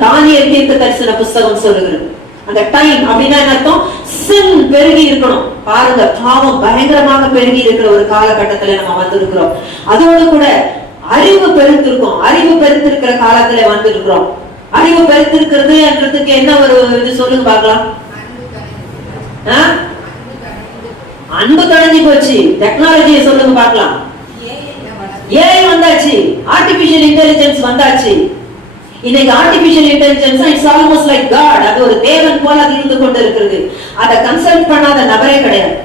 தானியேல் தீர்க்க தரிசன புஸ்தகம் சொல்லுகிறது. அந்த டைம் அப்படின்னா என்ன அர்த்தம்? சின் பெருகி இருக்கணும். பாருங்க, பாவம் பயங்கரமாக பெருகி இருக்கிற ஒரு காலகட்டத்துல நம்ம வந்திருக்கிறோம். அதோடு கூட அறிவு பெருத்திருக்கோம். அறிவு பெருத்திருக்கிற காலத்துல வந்திருக்கிறோம். அறிவு பெருத்திருக்கிறது என்றதுக்கு என்ன ஒரு இது சொல்லுங்க பார்க்கலாம். அன்பு தணிஞ்சு போச்சு. டெக்னாலஜியை சொல்லுங்க பார்க்கலாம். ஏஐ வந்தாச்சு, ஆர்டிபிஷியல் இன்டெலிஜென்ஸ் வந்தாச்சு. இன்னைக்கு artificial intelligence it's almost like god. அது ஒரு தேவன் போல அது இருந்து கொண்டு இருக்கிறது. அதை கன்சல்ட் பண்ணாத நபரே கிடையாது.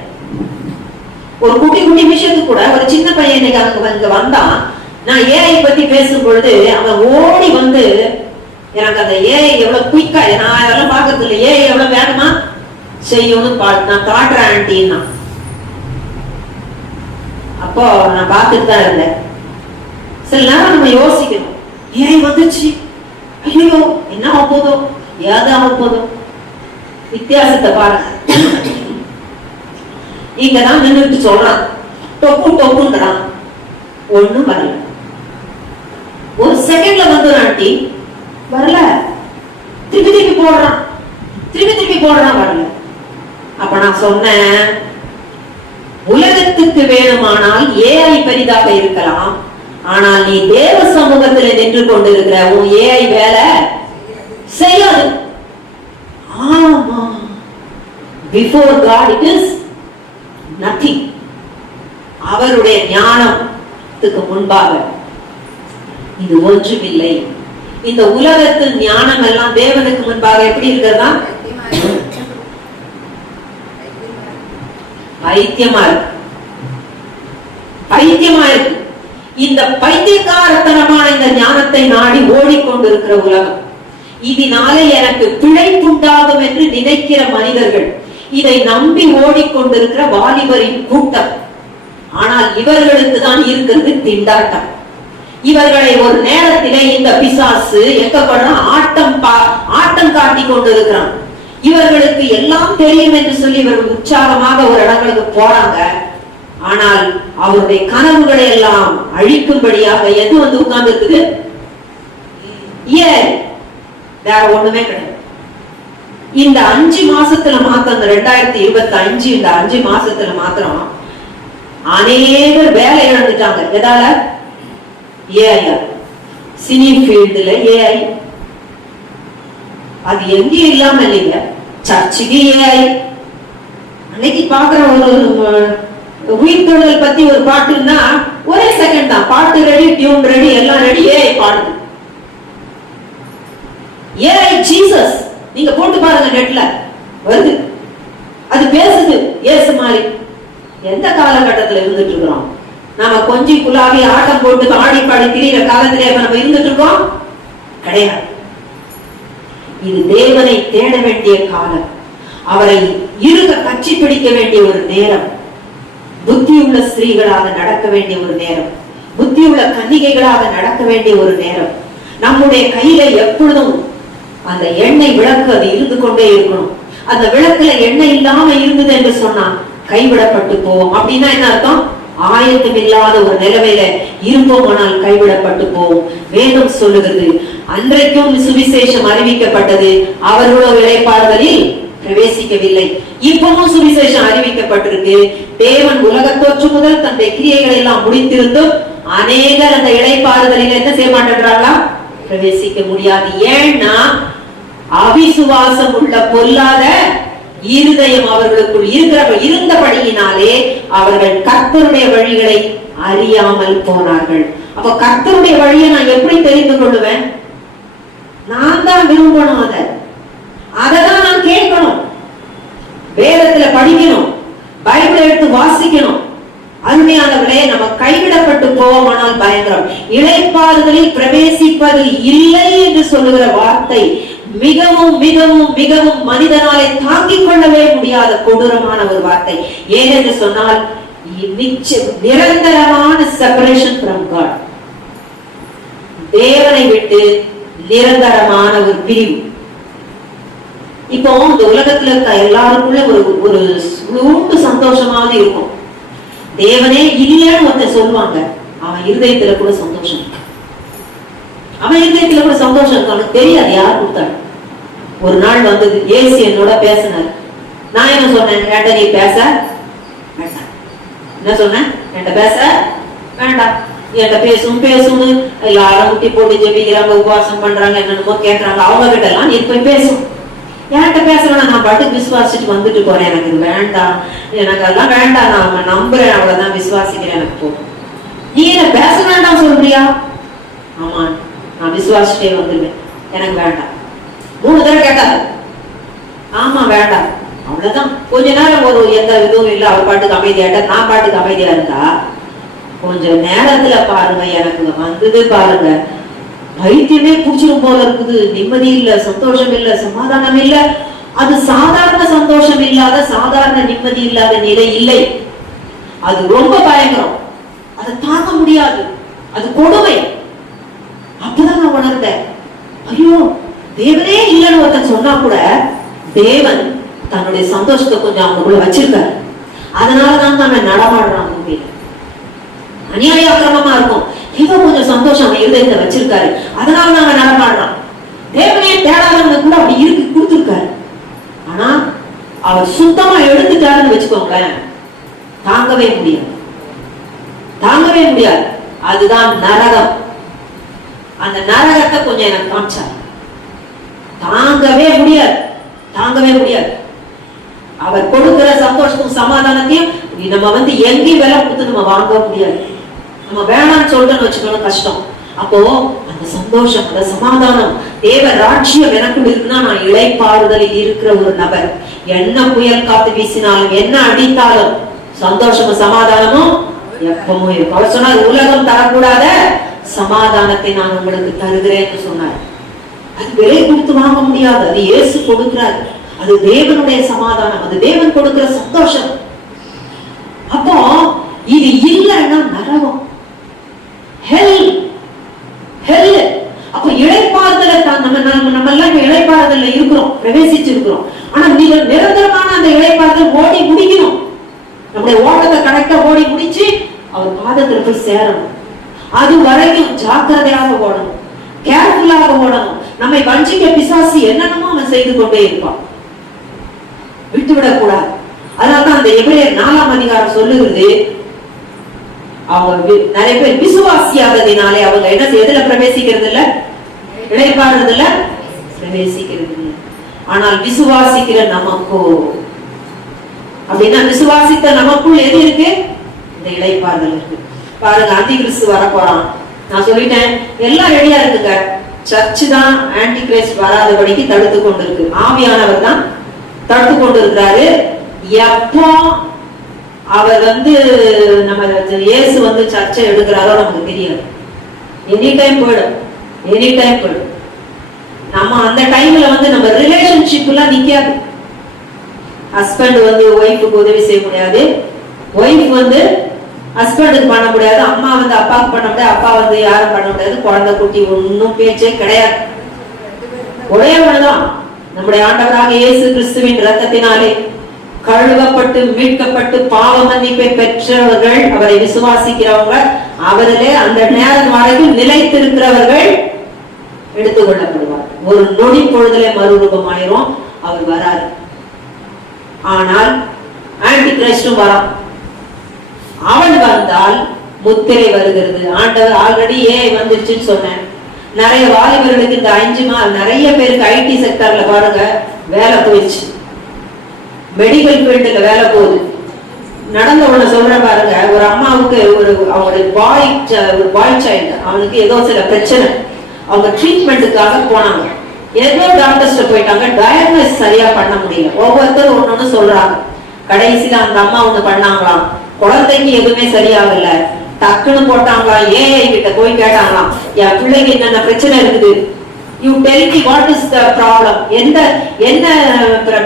ஒரு குட்டி குட்டி விஷயத்துக்கு கூட ஒரு சின்ன பையன் இன்னைக்கு அங்க வந்தான், நான் ஏஐ பத்தி பேசும் பொழுது அவன் ஓடி வந்து எனக்கு அந்த ஏஐ எவ்வளவு குயிக்கா, நான் அதெல்லாம் பாக்குறது இல்லை, ஏஐ எவ்வளவு வேகமா செய்யணும் நான் காட்டுறேன் ஆண்டின்னா. அப்போ நான் பார்த்துட்டு தான் இருந்தேன். சில நேரம் நம்ம யோசிக்கணும், ஏஐ வந்துச்சு, ஐயோ என்ன ஆக போதோ, ஏதாவது ஆக போதோ. வித்தியாசத்தை பாருங்க. இங்கதான் நின்றுட்டு சொல்றான், டொப்பு டொப்புங்கிறான், ஒண்ணும் வரல. ஒரு செகண்ட்ல வந்து ஆண்டி வரல, திருப்பி திருப்பி போடுறான், திருப்பி திருப்பி போடுறான், வரல. அப்ப நான் சொன்னேன், உலகத்துக்கு வேணுமானால் ஏஐ பெரிதாக இருக்கலாம், ஆனால் நீ தேவ சமூகத்தில் நின்று கொண்டிருக்கிற உன் ஏஐ வேலை செய்யாது. ஆமா, before got it is nothing. அவருடைய ஞானத்துக்கு முன்பாக இது ஒன்றுமில்லை. இந்த உலகத்தில் ஞானம் எல்லாம் தேவனுக்கு முன்பாக எப்படி இருக்கிறதா? பைத்தியமா இருக்கு, பைத்தியமா இருக்கு. இந்த பைத்தியக்காரத்தனமான இந்த ஞானத்தை நாடி ஓடிக்கொண்டிருக்கிற உலகம், இதனாலே எனக்கு பிழைப்புண்டாகும் என்று நினைக்கிற மனிதர்கள், இதை நம்பி ஓடிக்கொண்டிருக்கிற வாலிபரின் கூட்டம். ஆனால் இவர்களுக்கு தான் இருக்கிறது திண்டாட்டம். இவர்களை ஒரு நேரத்திலே இந்த பிசாசு எக்கப்படுறான், ஆட்டம் காட்டி கொண்டிருக்கிறான். இவர்களுக்கு எல்லாம் தெரியும் என்று சொல்லி இவர்கள் உற்சாகமாக ஒரு இடங்களுக்கு போறாங்க. ஆனால் அவருடைய கனவுகளை எல்லாம் அழிக்கும்படியாக எது வந்து உட்கார்ந்து இருக்குது? வேற ஒண்ணுமே கிடையாது. இந்த 5 மாசத்துல மாத்திரம், 2025 இந்த 5 மாசத்துல மாத்திரம் அநேகர் வேலை இழந்துட்டாங்க. எதால? ஏஐ. சினி ஃபீல்டுல ஏஐ. அது எங்கேயும் இல்லாம இல்லைங்க, சர்ச்சுக்கு ஏஐ. அன்னைக்கு பாக்குற ஒரு உயிர்த்தொழில் பத்தி ஒரு பாட்டுன்னா ஒரே செகண்ட் தான், பாட்டு ரெடி, டியூன் ரெடி, எல்லாம் ரெடி, ஏஐ பாடுது. ஏஐ ஜீசஸ் நீங்க போட்டு பாருங்க, நெட்ல வருது, அது பேசுது ஏசு மாதிரி. எந்த காலகட்டத்துல இருந்துட்டு இருக்கிறோம்? நாம கொஞ்சம் குலாவி ஆட்டம் போட்டு ஆடி பாடி திரிகிற காலத்திலே நம்ம இருந்துட்டு இருக்கோம்? கிடையாது. இது தேவனை தேட வேண்டிய காலம், அவரை இருக கட்சி பிடிக்க வேண்டிய ஒரு நேரம், புத்தியுள்ள ஸ்திரீகளாக நடக்க வேண்டிய ஒரு நேரம், புத்தியுள்ள கன்னிகைகளாக நடக்க வேண்டிய ஒரு நேரம். நம்முடைய கையில எப்பொழுதும் அந்த எண்ணெய் விளக்கு அது இருந்து கொண்டே இருக்கணும். அந்த விளக்குல எண்ணெய் இல்லாம இருந்தது என்று சொன்னா கைவிடப்பட்டு போவோம். அப்படின்னா என்ன அர்த்தம்? ஆயத்தம் இல்லாத ஒரு நிலைமையில இருப்போமானால் கைவிடப்பட்டு போவோம். வேதம் சொல்லுகிறது, அன்றைக்கும் சுவிசேஷம் அறிவிக்கப்பட்டது, அவர்களோ இளைப்பாறுதலில் பிரவேசிக்கவில்லை. இப்பவும் சுவிசேஷம் அறிவிக்கப்பட்டிருக்கு. தேவன் உலக தோற்று முதல் தன்னுடைய கிரியைகளை எல்லாம் முடித்திருந்தும் அநேகர் அந்த இளைப்பாறுதலில் என்ன செய்ய மாட்டேன்றாங்களா? பிரவேசிக்க முடியாது. ஏன்னா அவிசுவாசம் உள்ள பொல்லாத இருதயம் அவர்களுக்குள் இருந்தபடியினாலே அவர்கள் கர்த்தருடைய வழிகளை அறியாமல் போனார்கள். அப்ப கர்த்தருடைய வழியை நான் எப்படி தெரிந்து கொள்ளுவேன்? நான் தான் விரும்பணும், அததான் நான் கேட்கணும், வேதத்துல படிக்கணும், பைபிள் எடுத்து வாசிக்கணும். அருமையானவர்களே, நம்ம கைவிடப்பட்டு போவோமானால் பயங்கரம். இளைப்பாறுதலில் பிரவேசிப்பது இல்லை என்று சொல்லுகிற வார்த்தை மிகவும் மிகவும் மிகவும் மனிதனாலே தாங்கிக் கொள்ளவே முடியாத கொடூரமான ஒரு வார்த்தை. ஏனென்று சொன்னால் நிரந்தரமான செப்பரேஷன் ஃப்ரம் காட், தேவனை விட்டு நிரந்தரமான ஒரு பிரிவு. இப்போ இந்த உலகத்துல இருக்க எல்லாருக்குள்ள ஒரு உண்டு சந்தோஷமாக இருக்கும். தேவனே இல்லைன்னு ஒருத்தர் சொல்லுவாங்க, அவன் இருதயத்துல கூட சந்தோஷம், அவன் இருதயத்துல கூட சந்தோஷம் இருக்கு. அவனுக்கு தெரியாது யார் கொடுத்தாரு. ஒரு நாள் வந்தது, ஏசு என்னோட பேசினார். நான் என்ன சொன்னேன்? என்கிட்ட நீ பேச வேண்டாம். என்ன சொன்னேன்? என்கிட்ட பேச வேண்டாம். என்கிட்ட பேசும்னு எல்லாரும் முட்டி போட்டு ஜெபிக்கிறாங்க, உபவாசம் பண்றாங்க, என்னென்னமோ கேட்கறாங்க. அவங்க கிட்ட எல்லாம் நீ போய் பேசும். என்கிட்ட பேசுறேன், நான் பாட்டுக்கு விசுவாசிச்சுட்டு வந்துட்டு போறேன். எனக்கு இது வேண்டாம், எனக்கு அதெல்லாம் வேண்டாம், நான் நம்புறேன், அவ்வளவுதான், விசுவாசிக்கிறேன், எனக்கு போதும். நீ என்ன பேச வேண்டாம் சொல்றியா? ஆமா, நான் விசுவாசிட்டே வந்துருவேன், எனக்கு வேண்டாம். 3 தடவை கேட்டாரு. ஆமா வேண்டாம், அவ்வளவுதான். கொஞ்ச நேரம் ஒரு எந்த இதுவும் இல்லை, அவர் பாட்டுக்கு அமைதியாட்ட, நான் பாட்டுக்கு அமைதியா இருந்தா கொஞ்சம் நேரத்துல பாருங்க எனக்கு வந்தது பாருங்க, பைத்தியமே புடிச்சிடும் போல இருக்குது. நிம்மதி இல்ல, சந்தோஷம் இல்ல, சமாதானம் இல்ல. அது சாதாரண சந்தோஷம் இல்லாத, சாதாரண நிம்மதி இல்லாத நிலை இல்லை. அது ரொம்ப பயங்கரம், அதை தாங்க முடியாது, அது கொடுமை. அப்பதான் நான் உணர்ந்தேன், ஐயோ தேவனே இல்லைன்னு ஒருத்தன் சொன்னா கூட தேவன் தன்னுடைய சந்தோஷத்தை கொஞ்சம் அவங்களுக்குள்ள வச்சிருக்காரு. அதனாலதான் அவன் நடமாடுறான். அநியாய அக்கிரமமா இருக்கும், ஏதோ கொஞ்சம் சந்தோஷம் அவன் இருதயத்தை வச்சிருக்காரு, அதனால அவன் நடமாடுறான். தேவனே தேடாதவனுக்கு கூட அப்படி இருக்கு கொடுத்திருக்காரு. ஆனா அவர் சுத்தமா எடுத்துட்டாருன்னு வச்சுக்கோங்களேன், தாங்கவே முடியாது, தாங்கவே முடியாது. அதுதான் நரகம். அந்த நரகத்தை கொஞ்சம் எனக்கு காமிச்சார். தாங்கவே முடியாது, தாங்கவே முடியாது. அவர் கொடுக்கிற சந்தோஷத்தும் சமாதானத்தையும் நம்ம எங்கேயும் விலை கொடுத்து நம்ம வாங்க முடியாது. நம்ம வேணாம்னு சொல்றோம்னு வச்சுக்கணும், கஷ்டம். அப்போ அந்த சந்தோஷம், அந்த சமாதானம், தேவ ராட்சியம் எனக்குள்ள இருக்குன்னா நான் இளைப்பாறுதலில் இருக்கிற ஒரு நபர். என்ன புயல் காத்து வீசினாலும், என்ன அடித்தாலும் சந்தோஷமும் சமாதானமும் எப்பவும் இருக்கும். அவர் சொன்னார், உலகம் தரக்கூடாத சமாதானத்தை நான் உங்களுக்கு தருகிறேன்னு சொன்னார். அது விலை கொடுத்து வாங்க முடியாது, அது இயேசு கொடுக்கிறார். அது தேவனுடைய சமாதானம், அது தேவன் கொடுக்கிற சந்தோஷம். அப்போ இது இல்லைன்னா நரகம், ஹெல், ஹெல். அப்போ இளைப்பாறுதல நம்ம எல்லாம் இளைப்பாறுதல்ல இருக்கிறோம், பிரவேசிச்சிருக்கிறோம். ஆனா நிரந்தரமான அந்த இளைப்பாறுதல் ஓடி முடிக்கணும். நம்முடைய ஓட்டத்தை கரெக்டா ஓடி முடிச்சு அவர் பாதத்துல போய் சேரணும். அது வரைக்கும் ஜாக்கிரதையாக ஓடணும், கேர்ஃபுல்லாக ஓடணும். நம்மை வஞ்சிக்க பிசாசு என்னென்னமோ அவன் செய்து கொண்டே இருப்பான், விட்டுவிடக் கூடாது. அதனாலதான் அந்த எபிரேயர் 4ஆம் அதிகாரம் சொல்லுகிறது, அவங்க நிறைய பேர் விசுவாசியாததினாலே அவங்க என்ன எதுல பிரவேசிக்கிறது இல்ல, இளைப்பாறுறது இல்ல, பிரவேசிக்கிறது இல்லை. ஆனால் விசுவாசிக்கிற நமக்கோ, அப்படின்னா விசுவாசித்த நமக்குள் எது இருக்கு? இந்த இளைப்பாறுதல் இருக்கு. பாருங்க, அந்தி கிறிஸ்து வரப்போறான். நான் சொல்லிட்டேன், எல்லாம் ரெடியா இருக்குங்க. சர்ச் தான் ஆன்டி கிரைஸ்ட் வராதபடிக்கு தடுத்து கொண்டு இருக்கு, ஆவியானவர் தான் தடுத்து கொண்டு இருக்கிறாரு. எப்போ அவர் நம்ம இயேசு சர்ச்சை எடுக்கிறாரோ நமக்கு தெரியாது. எனி டைம் போயிடும், எனி டைம் போயிடும். நம்ம அந்த டைம்ல நம்ம ரிலேஷன்ஷிப் எல்லாம் நிக்காது. ஹஸ்பண்ட் ஒய்ஃபுக்கு உதவி செய்ய முடியாது, ஒய்ஃப் ஹஸ்பண்டுக்கு பண்ண முடியாது, அம்மா அப்பாவுக்கு பண்ண முடியாது, அப்பா யாரும் பண்ண முடியாது, குழந்தை குட்டி ஒன்னும் பேச்சே கிடையாது. ஒரே ஒண்ணுதான், நம்முடைய ஆண்டவராக இயேசு கிறிஸ்துவின் ரத்தத்தினாலே கழுவப்பட்டு மீட்கப்பட்டு பாவ மன்னிப்பை பெற்றவர்கள், அவரை விசுவாசிக்கிறவங்க, அவரிலே அந்த நேரம் வரைக்கும் நிலைத்திருக்கிறவர்கள் எடுத்துக்கொள்ளப்படுவார். ஒரு நொடி பொழுதுல மறுரூபமாயிரும், அவர் வராரு. ஆனால் ஆன்டி கிரைஸ்டும் வரான். அவன் வந்தால் முத்திரை வருகிறது. ஆண்டவர் ஆல்ரெடி வந்துருச்சுன்னு சொன்னேன். நிறைய வாலிபர்களுக்கு இந்த 5 நிறைய பேருக்கு ஐடி செக்டர்ல பாருங்க வேலை போயிடுச்சு, மெடிக்கல் ஃபீல்டுல வேலை போகுது. நடந்த ஒண்ணு சொல்ற பாருங்க, ஒரு அம்மாவுக்கு அவங்களுடைய பாய் சைல்டு, அவனுக்கு ஏதோ சில பிரச்சனை, அவங்க ட்ரீட்மெண்ட்டுக்காக போனாங்க. ஏதோ டாக்டர்ஸ் போயிட்டாங்க, டயக்னோஸ் சரியா பண்ண முடியல. ஒவ்வொருத்தரும் ஒண்ணு சொல்றாங்க. கடைசியில அந்த அம்மா ஒண்ணு பண்ணாங்களாம், குழந்தைக்கு எதுவுமே சரியாகல, டக்குன்னு போட்டாங்களாம், ஏஐ கிட்ட போய் கேட்டாங்களாம், என் பிள்ளைக்கு என்னென்ன பிரச்சனை இருக்குது, you tell me what is the problem, என்ன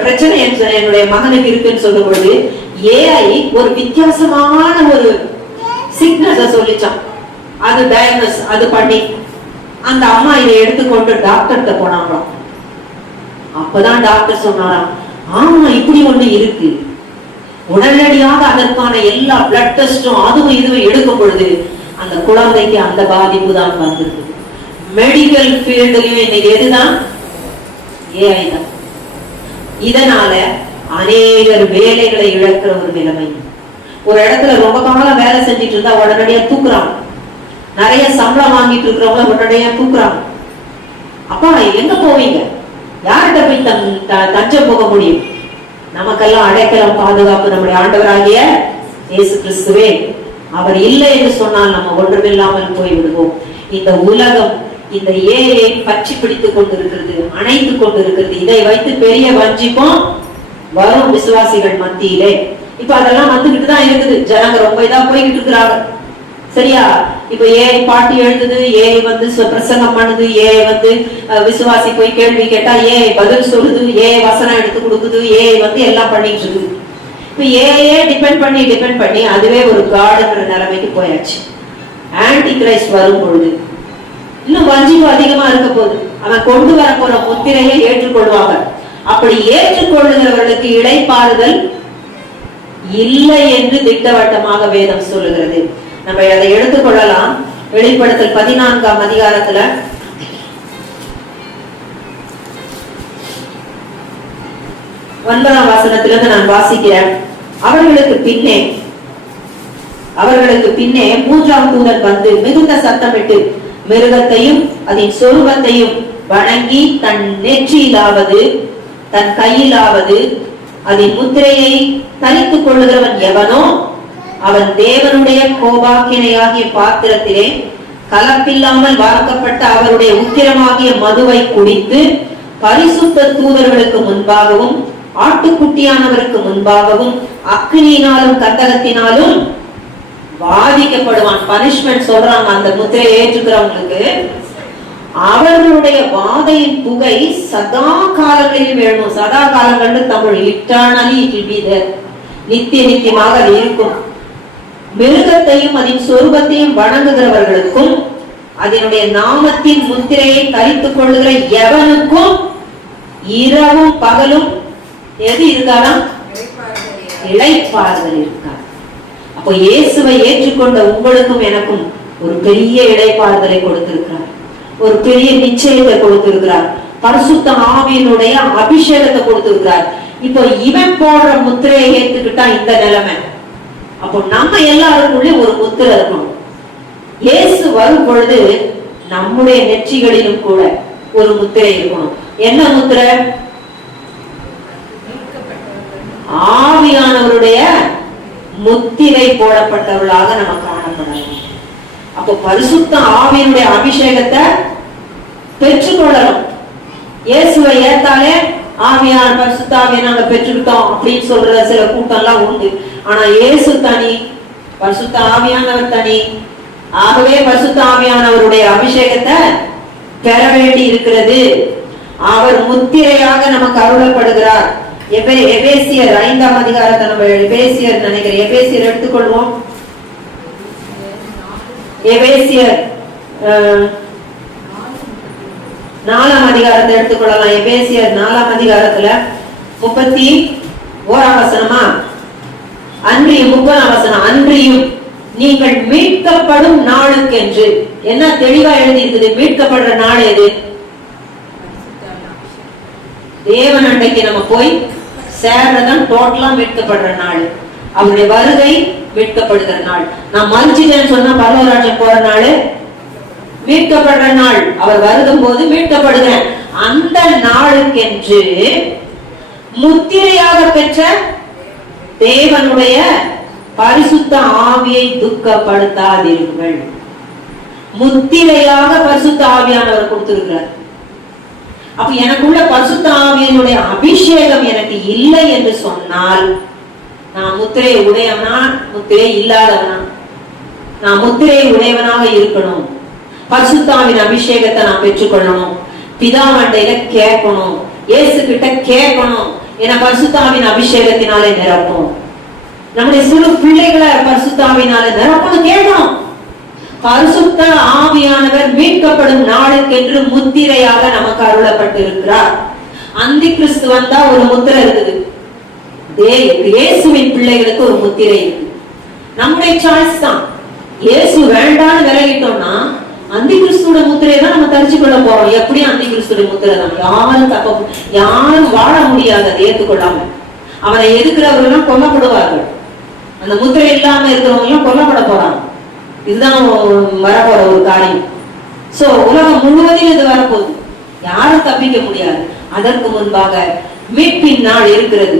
பிரச்சனை என்னுடைய மகனுக்கு இருக்குன்னு சொல்லும் பொழுது ஏஐ ஒரு வித்தியாசமான ஒரு சிக்னஸ் சொல்லிச்சான். அது டயக்னோஸ் அது பண்ணி அந்த அம்மா இதை எடுத்துக்கொண்டு டாக்டர்கிட்ட போனாங்களாம். அப்பதான் டாக்டர் சொன்னாராம், ஆமா இப்படி ஒண்ணு இருக்கு. உடனடியாக அதற்கான எல்லா பிளட் டெஸ்டும் அதுவும் இதுவும் எடுக்கும் பொழுது அந்த குழந்தைக்கு அந்த பாதிப்பு தான் வந்திருக்கு. மெடிக்கல் ஃபீல்டுலயும் இன்னைக்கு எதுதான்? ஏஐ தான். இதனால அநேகர் வேலைகளை இழக்கிற ஒரு நிலைமை. ஒரு இடத்துல ரொம்ப காலம் வேலை செஞ்சிட்டு இருந்தா உடனடியா தூக்குறாங்க. நிறைய சம்பளம் வாங்கிட்டு இருக்கிறவங்க உடனடியா தூக்குறாங்க. அப்பா எங்க போவீங்க? யார்கிட்ட போய் தஞ்சம் போக முடியும்? நமக்கெல்லாம் அடைக்கலம் பாதுகாப்பு நம்முடைய ஆண்டவராகிய இயேசு கிறிஸ்துவே. அவர் இல்லை என்று சொன்னால் நம்ம ஒன்றுமில்லாமல் போய்விடுவோம். இந்த உலகம் இந்த ஏயை பற்றி பிடித்துக் கொண்டிருக்கிறது, அணைத்துக் கொண்டிருக்கிறது. இதை வைத்து பெரிய வஞ்சிப்போம் வரும் விசுவாசிகள் மத்தியிலே. இப்ப அதெல்லாம் வந்துகிட்டு தான் இருக்குது. ஜனங்க ரொம்ப இதா போய்கிட்டு இருக்கிறாங்க. சரியா? இப்ப ஏஐ பாட்டு எழுதுது, ஏஐ வந்து பிரசங்கம் பண்ணுது, ஏஐ வந்து விசுவாசி போய் கேள்வி கேட்டா ஏஐ பதில் சொல்லுது, ஏஐ வசனம் எடுத்து கொடுக்குது, ஏஐ வந்து எல்லாம் பண்ணிட்டு இருக்குது. இப்ப ஏஐயே டிபெண்ட் பண்ணி அதுவே ஒரு காடுங்கிற நிலைமைக்கு போயாச்சு. ஆன்டி கிரைஸ்ட் வரும் பொழுது இன்னும் வஞ்சிப்பு அதிகமா இருக்க போகுது. அவன் கொண்டு வர போற முத்திரையை ஏற்றுக்கொள்வாங்க. அப்படி ஏற்றுக்கொள்ளுகிறவர்களுக்கு இளைப்பாறுதல் இல்லை என்று திட்டவட்டமாக வேதம் சொல்லுகிறது. நம்ம அதை எடுத்துக்கொள்ளலாம். வெளிப்படுத்தல் 14ஆம் அதிகாரத்துல 9ஆம் வசனத்திலிருந்து நான் வாசிக்கிறேன். அவர்களுக்கு பின்னே 3ஆம் தூதன் வந்து மிகுந்த சத்தமிட்டு மிருகத்தையும் அதன் சொரூபத்தையும் வணங்கி தன் நெற்றியிலாவது தன் கையிலாவது அதன் முத்திரையை தரித்துக் கொள்ளுகிறவன் எவனோ அவன் தேவனுடைய கோபாக்கினையாகிய பாத்திரத்திலே கலப்பில்லாமல் வார்க்கப்பட்ட அவருடைய உக்கிரமாகிய மதுவை குடித்து பரிசுத்த தூதர்களுக்கு முன்பாகவும் ஆட்டுக்குட்டியானவருக்கு முன்பாகவும் அக்கினியினாலும் கந்தகத்தினாலும் பாதிக்கப்படுவான். பனிஷ்மெண்ட் சொல்றாங்க அந்த முத்திரையை ஏற்றுக்கிறவங்களுக்கு. அவர்களுடைய வாதையின் புகை சதா காலங்களிலும் எழும். சதா காலங்கள் Tamil eternally it will be there. நித்தியமாக அது இருக்கும். மிருகத்தையும் அதன் சொரூபத்தையும் வணங்குகிறவர்களுக்கும் அதனுடைய நாமத்தின் முத்திரையை தரித்துக் கொள்ளுகிற எவனுக்கும் இரவும் பகலும் எது இருக்காரா? இளைப்பாறுதல் இருக்கார். அப்போ இயேசுவை ஏற்றுக்கொண்ட உங்களுக்கும் எனக்கும் ஒரு பெரிய இளைப்பாறுதலை கொடுத்திருக்கிறார். ஒரு பெரிய நிச்சயத்தை கொடுத்திருக்கிறார். பரிசுத்த ஆவியினுடைய அபிஷேகத்தை கொடுத்திருக்கிறார். இப்போ இவன் போடுற முத்திரையை ஏத்துக்கிட்டா இந்த நிலைமை. அப்போ நம்ம எல்லாருக்குள்ளே ஒரு முத்திரை இருக்கணும். இயேசு வரும் பொழுது நம்முடைய நெற்றிகளிலும் கூட ஒரு முத்திரை இருக்கணும். என்ன முத்திரை? ஆவியானவருடைய முத்திரை போடப்பட்டவர்களாக நம்ம காணப்படணும். அப்போ பரிசுத்த ஆவியினுடைய அபிஷேகத்தை பெற்றுக்கொள்ளணும். இயேசுவை ஏத்தாலே ஆவியான பரிசுத்த ஆவியை நாங்க பெற்றுக்கிட்டோம் அப்படின்னு சொல்ற சில கூட்டம் எல்லாம் உண்டு. ஆனா இயேசு தனி, பரிசுத்த ஆவியானவர் தனி. ஆகவே பரிசுத்த ஆவியானவருடைய அபிஷேகத்தை பெற வேண்டி இருக்கிறது. அவர் முத்திரையாக நமக்கு அருளப்படுகிறார். எபேசியர் 5ஆம் அதிகாரத்தை நம்ம எபேசியர் நினைக்கிறேன். எபேசியர் எடுத்துக்கொள்வோம். எபேசியர் 4ஆம் அதிகாரத்தை எடுத்துக்கொள்ளலாம். எபேசியர் 4ஆம் அதிகாரத்துல 31ஆம் வசனமா? அன்றியும் 30ஆம் வசனம். அன்றியும் நீங்கள் மீட்கப்படும் நாளுக்கென்று. என்ன தெளிவா எழுதி இருக்குது? மீட்கப்படுற நாள் எது? தேவன் அன்றைக்கு நம்ம போய் சேர்றதான் டோட்டலா மீட்கப்படுற நாள். அவருடைய வருகை மீட்கப்படுகிற நாள். நான் மறிச்சிட்டேன்னு சொன்னா பரலோகராஜ்யம் போற நாள் மீட்கப்படுற நாள். அவர் வருகும் போது மீட்கப்படுகிறேன். அந்த நாளுக்கென்று முத்திரையாக பெற்ற தேவனுடைய பரிசுத்த ஆவியை துக்கப்படுத்தாதீர்கள். முத்திரையாக பரிசுத்த ஆவியானவர் கொடுத்திருக்கிறார். அப்ப எனக்குள்ள பரிசுத்த ஆவியினுடைய அபிஷேகம் எனக்கு இல்லை என்று சொன்னால் நான் முத்திரை உடையவனா முத்திரை இல்லாதவனா? நான் முத்திரை உடையவனாக இருக்கணும். பரிசுத்தாவின் அபிஷேகத்தை நான் பெற்றுக்கொள்ளணும். பிதாவண்டையில கேட்கணும், இயேசு கிட்ட கேட்கணும். என பரிசுத்தாவின் அபிஷேகத்தினாலே நிரப்பும். நம்முடைய சிறு பிள்ளைகளை பரிசுத்தாவினால நிரப்பணும், கேட்கணும். பரிசுத்த ஆவியானவர் மீட்கப்படும் நாளுக்கென்று முத்திரையாக நமக்கு அருளப்பட்டிருக்கிறார். அந்தி கிறிஸ்து வந்தா ஒரு முத்திரை இருக்குது. இயேசுவின் பிள்ளைகளுக்கு ஒரு முத்திரை இருக்கு. நம்முடைய சாய்ஸ் தான். இயேசு வேண்டான்னு விலகிட்டோம்னா அந்தி கிறிஸ்துவோட முத்திரையை தான் நம்ம தரிச்சு கொள்ள போறோம். எப்படி அந்தி கிறிஸ்துடைய முத்திரை தான். யாரும் வாழ முடியாது அதை ஏற்றுக்கொள்ளாம. அவனை எதுக்குறவர்கள் கொல்லப்படுவார்கள். அந்த முத்திரை இல்லாம இருக்கிறவங்க எல்லாம் கொல்லப்பட போறாங்க. இதுதான் வரப்போற ஒரு காரியம். சோ உலகம் முழுவதும் இது வரப்போகுது. யாரும் தப்பிக்க முடியாது. அதற்கு முன்பாக மீட்பின் நாள் இருக்கிறது,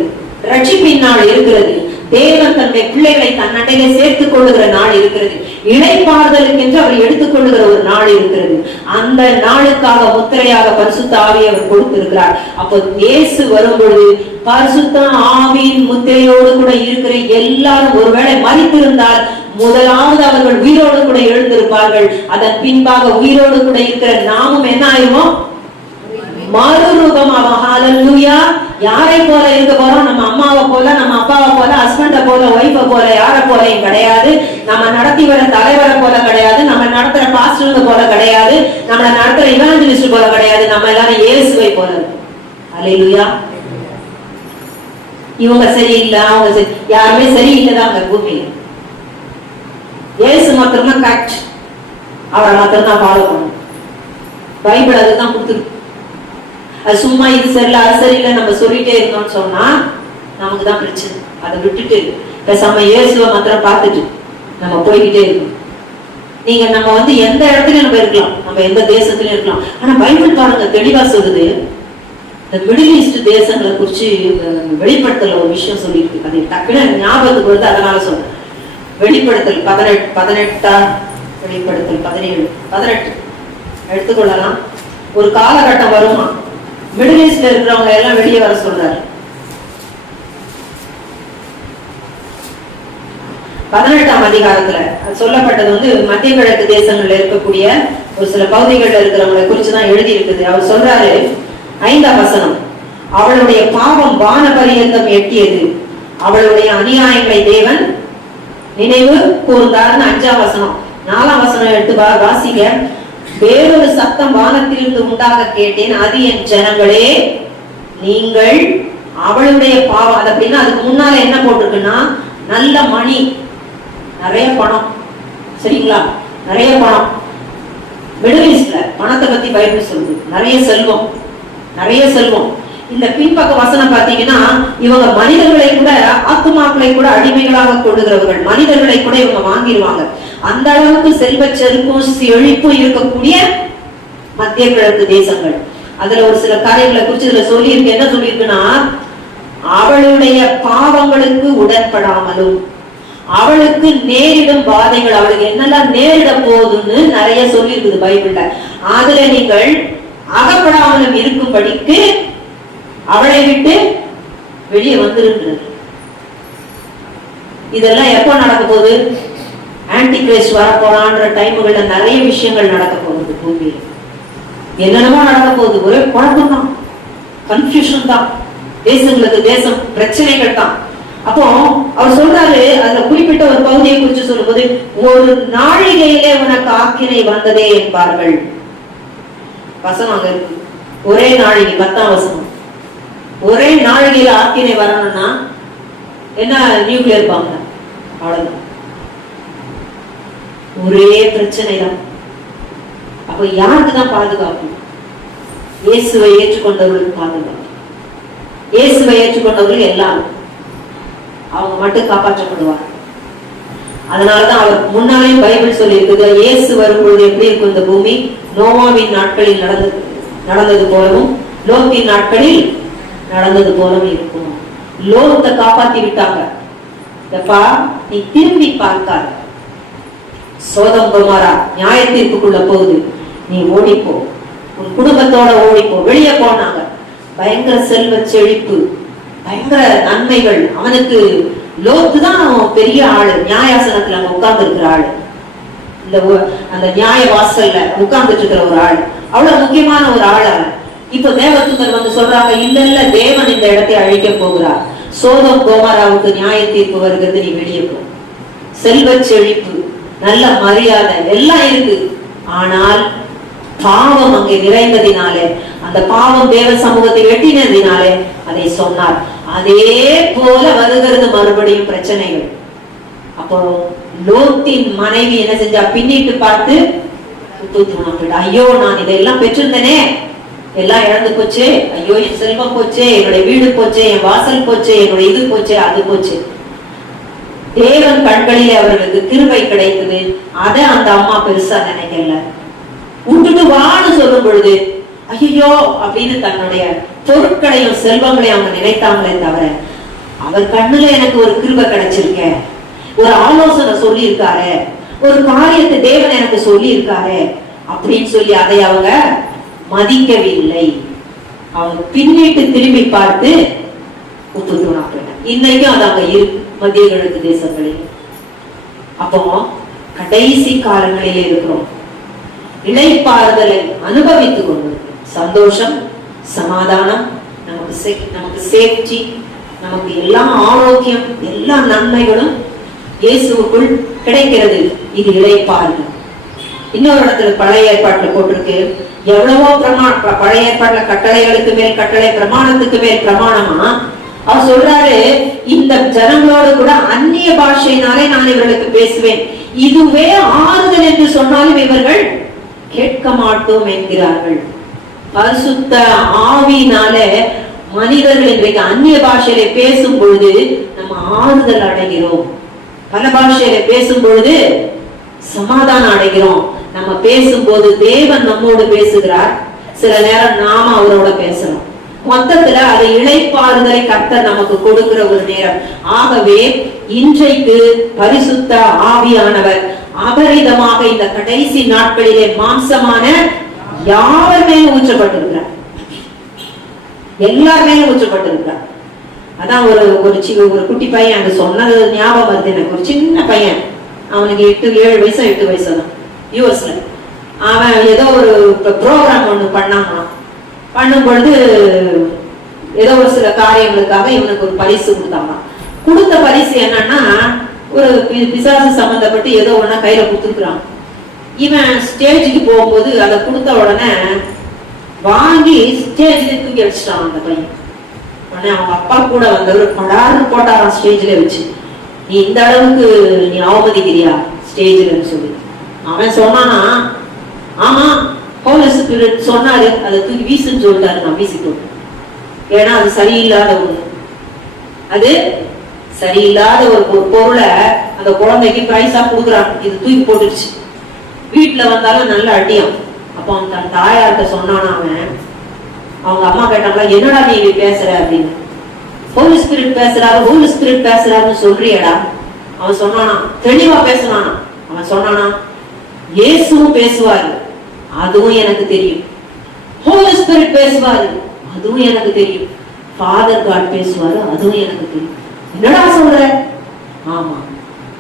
ரட்சிப்பின் நாள் இருக்கிறது, தேவன் தன்னுடைய பிள்ளைகளை தன் அண்டையிலே சேர்த்துக் கொள்ளுகிற நாள் இருக்கிறது. இளைப்பாறுதலுக்கென்று அவர் எடுத்துக் கொள்ளுகிற ஒரு நாள் இருக்கிறது. அந்த நாளுக்காக முத்திரையாக பரிசுத்த ஆவியை அவர் கொடுத்திருக்கிறார். அப்போ இயேசு வரும்பொழுது பரிசுத்த ஆவியின் முத்திரையோடு கூட இருக்கிற எல்லாரும் ஒருவேளை மரித்திருந்தால் முதலாவது அவர்கள் உயிரோடு கூட எழுந்திருப்பார்கள். அதன் பின்பாக உயிரோடு கூட இருக்கிற நாமும் என்ன ஆயிடுவோம்? மறுரூபமாக. ஹல்லேலூயா. யாரை போல இருக்க போறோம்? நம்ம அம்மாவை போல, நம்ம அப்பாவை போல, ஹஸ்பண்ட போல, ஒய்ஃபை போல, யாரை போலையும் கிடையாது. நம்ம நடத்தி வர தலைவரை போல கிடையாது. நம்ம நடத்துற பாஸ்டருங்க போல கிடையாது. நம்ம நடத்துற இவாஞ்சலிஸ்ட் போல கிடையாது. நம்ம எல்லாரும் இயேசுவை போல. ஹல்லேலூயா. இவங்க சரியில்லை, அவங்க யாருமே சரியில்லைதான் பூமியில. இயேசு மாத்திரம்தான் கரெக்ட். அவரை மாத்திரம் ஃபாலோ பண்ணணும். பைபிள் அதுதான் கொடுத்துருக்கு. அது சும்மா இது சரியில்லை அது சரியில்லை நம்ம சொல்லிட்டே இருந்தோம்னு சொன்னா நமக்கு தான் பிரச்சனை. அதை விட்டுட்டு பேசாம இயேசுவை மாத்திரம் பார்த்துட்டு நம்ம போய்கிட்டே இருக்கணும். நீங்க நம்ம எந்த இடத்துலயும் நம்ம இருக்கலாம், நம்ம எந்த தேசத்திலயும் இருக்கலாம். ஆனா பைபிள் பாருங்க தெளிவா சொல்லுது. இந்த மிடில் ஈஸ்ட் தேசங்களை குறிச்சு வெளிப்படுத்தல ஒரு விஷயம் சொல்லியிருக்கு. அது டக்குனு ஞாபகத்துக்கு வருது, அதனால சொல்றேன். வெளிப்படுத்தல் 18 வெளிப்படுத்தல் 17 எடுத்துக்கொள்ளலாம். ஒரு காலகட்டம் வருமா, மிடில் ஈஸ்ட்ல இருக்கிறவங்க எல்லாம் வெளியே வர சொல்றாரு. 18ஆம் அதிகாரத்துல சொல்லப்பட்டது மத்திய கிழக்கு தேசங்கள்ல இருக்கக்கூடிய ஒரு சில பகுதிகளில் இருக்கிறவங்களை குறிச்சுதான் எழுதி இருக்குது. அவர் சொல்றாரு 5ஆம் வசனம், அவளுடைய பாவம் வான பரியந்தம் எட்டியது, அவளுடைய அநியாயங்களை தேவன் நினைவு கூர்ந்தார்னு 5ஆம் வசனம். 4ஆம் வசனம் எடுத்து வாசிக்க. வேறொரு சத்தம் வானத்திலிருந்து உண்டாக கேட்டேன், அது என் ஜனங்களே நீங்கள் அவளுடைய பாவம். அப்படின்னா அதுக்கு முன்னால என்ன போட்டிருக்குன்னா நல்ல மணி, நிறைய பணம், சரிங்களா, நிறைய பணம். மிடில் ஈஸ்ட்ல பணத்தை பத்தி பைபிள் சொல்லுது. நிறைய செல்வம், நிறைய செல்வம். இந்த பின்பக்க வசனம் பாத்தீங்கன்னா இவங்க மனிதர்களை கூட ஆத்துமாக்களை கூட அடிமைகளாக கொள்ளுகிறவர்கள். மனிதர்களை கூட இவங்க வாங்கிடுவாங்க. அந்த அளவுக்கு செல்வ செருப்பும் செழிப்பும் இருக்கக்கூடிய மத்திய கிழக்கு தேசங்கள். அதுல ஒரு சில காரியங்களை குறிச்சு இதுல சொல்லியிருக்கு. என்ன சொல்லியிருக்குன்னா, அவளுடைய பாவங்களுக்கு உடன்படாமலும் அவளுக்கு நேரிடும் பாதைகள், அவளுக்கு என்னெல்லாம் நேரிட போகுதுன்னு நிறைய சொல்லியிருக்குது பைபிள்ல. அதுல நீங்கள் அகப்படாமலும் இருக்கும்படிக்கு அவளை விட்டு வெளியே வந்துருக்கிறது. இதெல்லாம் எப்போ நடக்க போகுது? ஆன்டி கிரைஸ்ட் வரப்போறான்ற டைமுகள்ல நிறைய விஷயங்கள் நடக்க போகுது. பூமியில என்னென்னமோ நடக்க போகுது. ஒரே குழப்பம் தான், கன்ஃபியூஷன் தான், தேசங்களுக்கு தேசம் பிரச்சனைகள் தான். அப்போ அவர் சொல்றாரு, அதுல குறிப்பிட்ட ஒரு பகுதியை குறித்து சொல்லும்போது, ஒரு நாழிகையிலே உனக்கு ஆக்கினை வந்ததே என்பார்கள். வசனம் அங்க இருக்கு. ஒரே நாழிகை, 10ஆம் வசனம். ஒரே நாழிகையில ஆக்கினை வரணும்னா என்ன? நியூக்ளியர் பாம்பு. அவ்வளவுதான். ஒரே பிரச்சனை தான். அப்ப யாருக்கு தான் பாதுகாப்பு? இயேசுவை ஏற்றுக்கொண்டவர்களுக்கு பாதுகாப்பு. இயேசுவை ஏற்றுக்கொண்டவர்கள் எல்லாரும் அவங்க மட்டும் காப்பாற்றப்படுவாங்க. அதனாலதான் அவர் முன்னாலே பைபிள் சொல்லி இருக்குது, இயேசு வரும்பொழுது எப்படி இருக்கும் இந்த பூமி? நோவாவின் நாட்களில் நடந்தது போலவும் லோத்தின் நாட்களில் நடந்தது போலவும் இருக்கும். லோத்தை காப்பாத்தி விட்டாங்க. எப்பா நீ திரும்பி பார்க்காத, சோதம் கொமாரா நியாய தீர்ப்புக்குள்ள போகுது, நீ ஓடிப்போ, உன் குடும்பத்தோட ஓடிப்போ. வெளியே போனாங்க. பயங்கர செல்வ செழிப்பு, பயங்கர நன்மைகள். அவனுக்கு லோத்து தான் பெரிய ஆளு, நியாயாசனத்துல அங்க உட்கார்ந்து இருக்கிற ஆளு, இந்த அந்த நியாய வாசல்ல உட்கார்ந்துட்டு இருக்கிற ஒரு ஆள், அவ்வளவு முக்கியமான ஒரு ஆள் அவன். இப்ப தேவதூதர் சொல்றாங்க, இல்ல இல்ல தேவன் இந்த இடத்தை அழிக்க போகிறார், சோதம் கோமாராவுக்கு நியாய தீர்ப்பு வருகிறது, நீ வெளியே போ. செல்வ செழிப்பு, நல்ல மரியாதை எல்லாம் இருக்கு. ஆனால் பாவம் அங்கே நிறைந்ததினாலே, அந்த பாவம் தேவ சமூகத்தை வெட்டினதினாலே அதை சொன்னார். அதே போல வருகிறது மறுபடியும் பிரச்சனைகள். அப்போ லோத்தின் மனைவி என்ன செஞ்சா? பின்னிட்டு பார்த்து ஐயோ நான் இதெல்லாம் பெற்றிருந்தேனே, எல்லாம் இழந்து போச்சு, ஐயோ என் செல்வம் போச்சு, என்னுடைய வீடு போச்சு, என் வாசல் போச்சு, என்னுடைய இது போச்சு, அது போச்சு. தேவன் கண்களிலே அவர்களுக்கு கிருபை கிடைத்தது. அதை அந்த அம்மா பெருசா நினைக்கல. விட்டுட்டு வான்னு சொல்லும் பொழுது ஐயோ அப்படின்னு தன்னுடைய பொருட்களையும் செல்வங்களையும் அவங்க நினைத்தாங்களே தவிர அவர் கண்ணுல எனக்கு ஒரு கிருபை கிடைச்சிருக்க, ஒரு ஆலோசனை சொல்லி இருக்காரு, ஒரு காரியத்தை தேவன் எனக்கு சொல்லி இருக்காரு அப்படின்னு சொல்லி அதை அவங்க மதிக்கவில்லை. அவங்க பின்னிட்டு திரும்பி பார்த்து உப்பு தூணா போயிட்டாங்க. இன்னைக்கும் அது அங்க இருக்கு மத்திய கிழக்கு தேசங்களில். அப்போ கடைசி காலங்களிலே இருக்கிறோம். இளைப்பாறுதலை அனுபவித்துக் கொண்டு சந்தோஷம், சமாதானம், நமக்கு சேஃப்டி, நமக்கு எல்லா ஆரோக்கியம், எல்லா நன்மைகளும் இயேசுவுக்குள் கிடைக்கிறது. இது இளைப்பாறுதல். இன்னொரு இடத்துல பழைய ஏற்பாட்டுல போட்டிருக்கு, எவ்வளவோ பழைய ஏற்பாட்டுல கட்டளைகளுக்கு மேல் கட்டளை, பிரமாணத்துக்கு மேல் பிரமாணமா அவர் சொல்றாரு, இந்த ஜனங்களோடு கூட அந்நிய பாஷையினாலே நான் இவர்களுக்கு பேசுவேன், இதுவே ஆறுதல் என்று சொன்னாலும் இவர்கள் கேட்க மாட்டோம் என்கிறார்கள். பரிசுத்த ஆவியினால மனிதர்கள் இன்றைக்கு அந்நிய பாஷையில பேசும் பொழுது நம்ம ஆறுதல் அடைகிறோம். பல பாஷையில பேசும் பொழுது சமாதானம் அடைகிறோம். நம்ம பேசும்போது தேவன் நம்மோடு பேசுகிறார், சில நேரம் நாம அவரோட பேசுறோம். மொத்தத்துல அதை இளைப்பாறுதலை கர்த்தர் நமக்கு கொடுக்கிற ஒரு நேரம். ஆகவே இன்றைக்கு பரிசுத்த ஆவியானவர் அபரிதமாக இந்த கடைசி நாட்களிலே மாம்சமான யாவர் மேலும் ஊற்றப்பட்டிருக்கிறார், எல்லார் மேலும் ஊற்றப்பட்டிருக்கிறார். அதான் ஒரு குட்டி பையன் அங்க சொன்னது ஞாபகம் வருது எனக்கு. ஒரு சின்ன பையன், அவனுக்கு 7 வயசு 8 வயசு தான், யூஎஸ்ல. அவன் ஏதோ ஒரு ப்ரோக்ராம் ஒண்ணு பண்ணாங்க. பண்ணும் பொழுது ஏதோ ஒரு சில காரியங்களுக்காக இவனுக்கு ஒரு பரிசு கொடுத்தாங்க. கொடுத்த பரிசு என்னன்னா, ஒரு பிசாசு சம்பந்தப்பட்டு ஏதோ ஒண்ணா கையில கொடுத்துருக்குறான். இவன் ஸ்டேஜுக்கு போகும்போது அதை கொடுத்த உடனே வாங்கி ஸ்டேஜ்ல தூக்கி அடிச்சிட்டான் அந்த பையன். உடனே அவங்க அப்பா கூட வந்தவர் படாருன்னு போட்டாராம் ஸ்டேஜ்ல வச்சு, நீ இந்த அளவுக்கு நீ அவமதிக்கிறியா ஸ்டேஜ்லன்னு சொல்லி. அவன் சொன்னானா, ஆமா ஹோலி ஸ்பிரிட் சொன்னாரு, அதை தூக்கி வீசுன்னு சொல்லிட்டாரு. நான் வீசி போட்டேன். ஏன்னா அது சரியில்லாத ஒண்ணு, அது சரியில்லாத ஒரு பொருளை அந்த குழந்தைக்கு பிரைஸா கொடுக்குறாங்க, இது தூக்கி போட்டுருச்சு. வீட்டுல வந்தாலும் நல்ல அடியும். அப்போ அவன் தன் தாயார்கிட்ட சொன்னானா அவன். அவங்க அம்மா கேட்டாங்களா, என்னடா நீ பேசுற அப்படின்னு. ஹோலி ஸ்பிரிட் பேசுறாரு, ஹோலி ஸ்பிரிட் பேசுறாருன்னு சொல்றியடா. அவன் சொன்னானா, தெளிவா பேசுனானா. அவன் சொன்னானா, இயேசுவும் பேசுவாரு, அதுவும் எனக்கு தெரியும். ஹோலி ஸ்பிரிட் பேசுவாரு, அதுவும் எனக்கு தெரியும். ஃபாதர் காட் பேசுவாரு, அதுவும் எனக்கு தெரியும். என்னடா சொல்ற? ஆமா,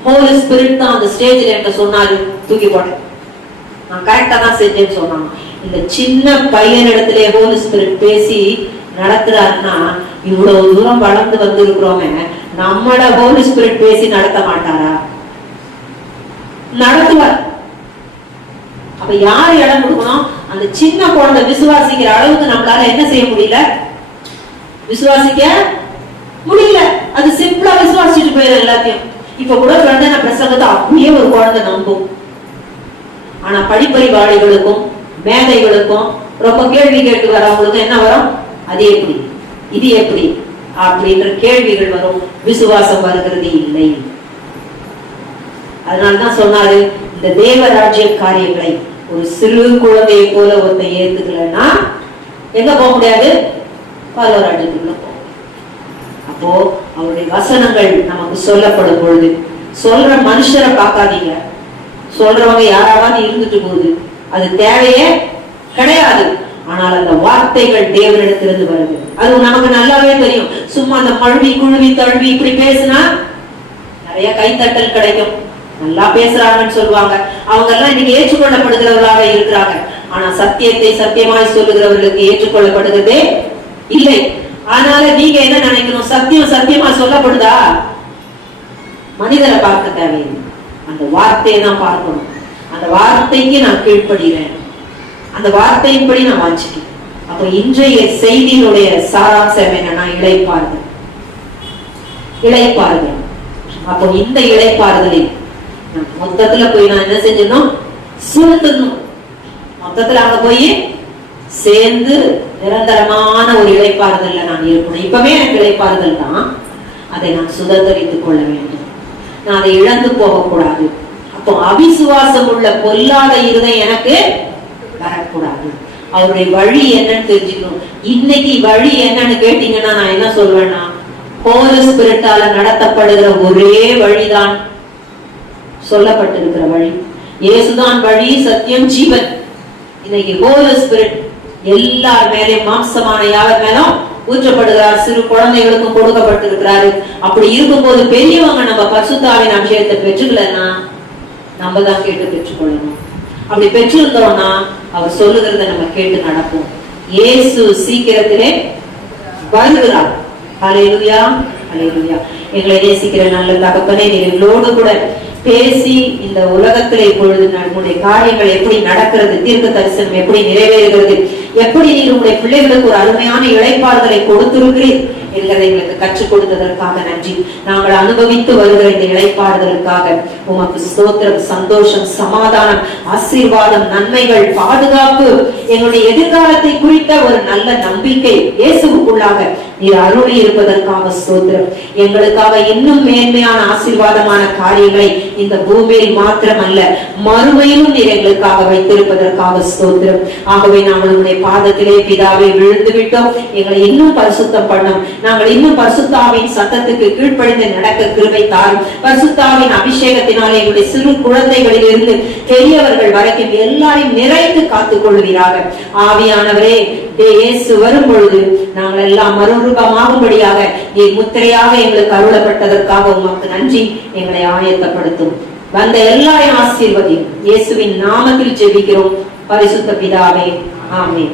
ஹோலி ஸ்பிரிட் தான் அந்த ஸ்டேஜ்ல என்கிட்ட சொன்னாரு, தூக்கி போட்டேன். நான் கரெக்டா தான் செஞ்சேன்னு சொன்னாங்க. இந்த சின்ன பையனிடத்திலே ஹோலி ஸ்பிரிட் பேசி நடத்துறாருன்னா, இவ்வளவு தூரம் வளர்ந்து வந்து இருக்கிறோமே, நம்மள ஹோலி ஸ்பிரிட் பேசி நடத்த மாட்டாரா? நடத்துவார். அப்ப யாரு இடம் கொடுக்கணும்? அந்த சின்ன குழந்தை விசுவாசிக்கிற அளவுக்கு நம்மளால என்ன செய்ய முடியல? விசுவாசிக்க முடியல. அது சிம்பிளா விசுவாசிச்சுட்டு போயிடும் எல்லாத்தையும். இப்ப கூட பிரசங்கத்தை அப்படியே ஒரு குழந்தை நம்பும். ஆனா படிப்பறிவாளிகளுக்கும் மேதைகளுக்கும் ரொம்ப கேள்வி கேட்டு வரவங்களுக்கும் என்ன வரும்? அது எப்படி, இது எப்படி அப்படின்ற கேள்விகள் வரும். விசுவாசம் வருகிறது இல்லை. அதனால்தான் சொன்னாரு, இந்த தேவராஜ்ய காரியங்களை ஒரு சிறு குழந்தையை போல ஒருத்த ஏத்துக்கலன்னா எங்க போக முடியாது? பரலோராஜ்யத்துக்குள்ள போக. அப்போ அவருடைய வசனங்கள் நமக்கு சொல்லப்படும் பொழுது, சொல்ற மனுஷரை பார்க்காதீங்க, சொல்றவங்க யாராவது இருந்துட்டு போகுது, அது தேவையே கிடையாது. ஆனால் அந்த வார்த்தைகள் தேவனிடத்திலிருந்து வருது, அது நமக்கு நல்லாவே தெரியும். சும்மா அந்த மழுவி குழுவி தழுவி இப்படி பேசினா நிறைய கைத்தட்டல் கிடைக்கும், நல்லா பேசுறாங்கன்னு சொல்லுவாங்க. அவங்க எல்லாம் இன்னைக்கு ஏற்றுக்கொள்ளப்படுகிறவர்களாக இருக்கிறாங்க. ஆனா சத்தியத்தை சத்தியமாய் சொல்லுகிறவர்களுக்கு ஏற்றுக்கொள்ளப்படுகிறதே இல்லை. அதனால நீங்க என்ன நினைக்கணும்? சத்தியம் சத்தியமா சொல்லப்படுதா? மனிதரை பார்க்க தேவையில்லை, அந்த வார்த்தையை தான் பார்க்கணும். அந்த வார்த்தைக்கு நான் கீழ்ப்படுகிறேன், அந்த வார்த்தையின்படி நான் வாஞ்சிக்கிறேன். அப்ப இன்றைய செய்தியினுடைய சாராம்சம் என்னன்னா, இளைப்பாறுதல். இளைப்பாறுதல். அப்போ இந்த இளைப்பாறுதலில் மொத்தத்துல போய் நான் என்ன செஞ்சிடணும்? செலுத்தணும். மொத்தத்துல அங்க போய் சேர்ந்து நிரந்தரமான ஒரு இளைப்பாறுதல்ல நான் இருக்கணும். இப்பவே எனக்கு இளைப்பாறுதல் தான், அதை நான் சுதந்திரித்துக் கொள்ள வேண்டும். நான் அதை இழந்து போகக்கூடாது. அப்போ அவிசுவாசம் உள்ள பொல்லாத இருதயம் எனக்கு வரக்கூடாது. அவருடைய வழி என்னன்னு தெரிஞ்சுக்கணும். இன்னைக்கு வழி என்னன்னு கேட்டீங்கன்னா நான் என்ன சொல்வேன்னா, ஹோலி ஸ்பிரிட்டால நடத்தப்படுகிற ஒரே வழிதான் சொல்லப்பட்டிருக்கிற வழி. இயேசுதான் வழி, சத்தியம், ஜீவன். இன்னைக்கு ஹோலி ஸ்பிரிட் எல்லார் மேலேயும், மாம்சமான யாவர் மேலும் ஊற்றப்படுகிறார். சிறு குழந்தைகளுக்கும் கொடுக்கப்பட்டிருக்கிறாரு. அப்படி இருக்கும்போது பெரியவங்க நம்ம பரிசுத்தாவின் அபிஷேகத்தை பெற்றுக்கலன்னா நம்ம தான் கேட்டு பெற்றுக்கொள்ளணும். அப்படி பெற்றிருந்தோம்னா அவர் சொல்லுகிறத நம்ம கேட்டு நடப்போம். இயேசு சீக்கிரத்திலே வருகிறார். ஹல்லேலூயா, ஹல்லேலூயா. எங்களை நேசிக்கிற நல்ல தகப்பனே, நீர் எங்களோடு கூட பேசி இந்த உலகத்திலே இப்பொழுது நம்முடைய காரியங்கள் எப்படி நடக்கிறது, தீர்க்க தரிசனம் எப்படி நிறைவேறுகிறது, எப்படி நீர் உங்களுடைய பிள்ளைகளுக்கு ஒரு அருமையான இளைப்பாறுதலை கொடுத்திருக்கிறீர் என்கிறதை எங்களுக்கு கற்றுக் கொடுத்ததற்காக நன்றி. நாங்கள் அனுபவித்து வருகிற இந்த இளைப்பாறுதலுக்காக உமக்கு ஸ்தோத்திரம், சந்தோஷம், சமாதானம், ஆசீர்வாதம், நன்மைகள், பாதுகாப்பு, எங்களுடைய எதிர்காலத்தை குறித்த ஒரு நல்ல நம்பிக்கை இயேசுவுக்குள்ளாக நீர் அருளி இருப்பதற்காக ஸ்தோத்திரம். எங்களுக்காக இன்னும் மேன்மையான ஆசீர்வாதமான காரியங்களை இந்த பூமியில் மாத்திரமல்ல மறுமையிலும் நீர் எங்களுக்காக வைத்திருப்பதற்காக ஸ்தோத்திரம். ஆகவே நாங்கள் உங்களுடைய பாதத்திலே பிதாவை விழுந்து விட்டோம். எங்களை இன்னும் பரிசுத்தம் பண்ணும். நாங்கள் இன்னும் பரிசுத்தாவின் சத்தத்துக்கு கீழ்ப்படிந்து நடக்க கிருபை தாரும். பரிசுத்தாவின் அபிஷேகத்தினாலே எங்களுடைய சிறு குழந்தைகளில் இருந்து பெரியவர்கள் வரைக்கும் எல்லாரையும் நிறைத்து காத்துக் கொள்வீராக. ஆவியானவரே, இயேசு வரும் பொழுது நாங்கள் எல்லாம் மறுரூபமாகும்படியாக நீர் முத்திரையாக எங்களுக்கு அருளப்பட்டதற்காக உமக்கு நன்றி. எங்களை ஆயத்தப்படுத்தும். வந்த எல்லாரையும் ஆசீர்வதியும். இயேசுவின் நாமத்தில் ஜெபிக்கிறோம் பரிசுத்த பிதாவே, ஆமென்.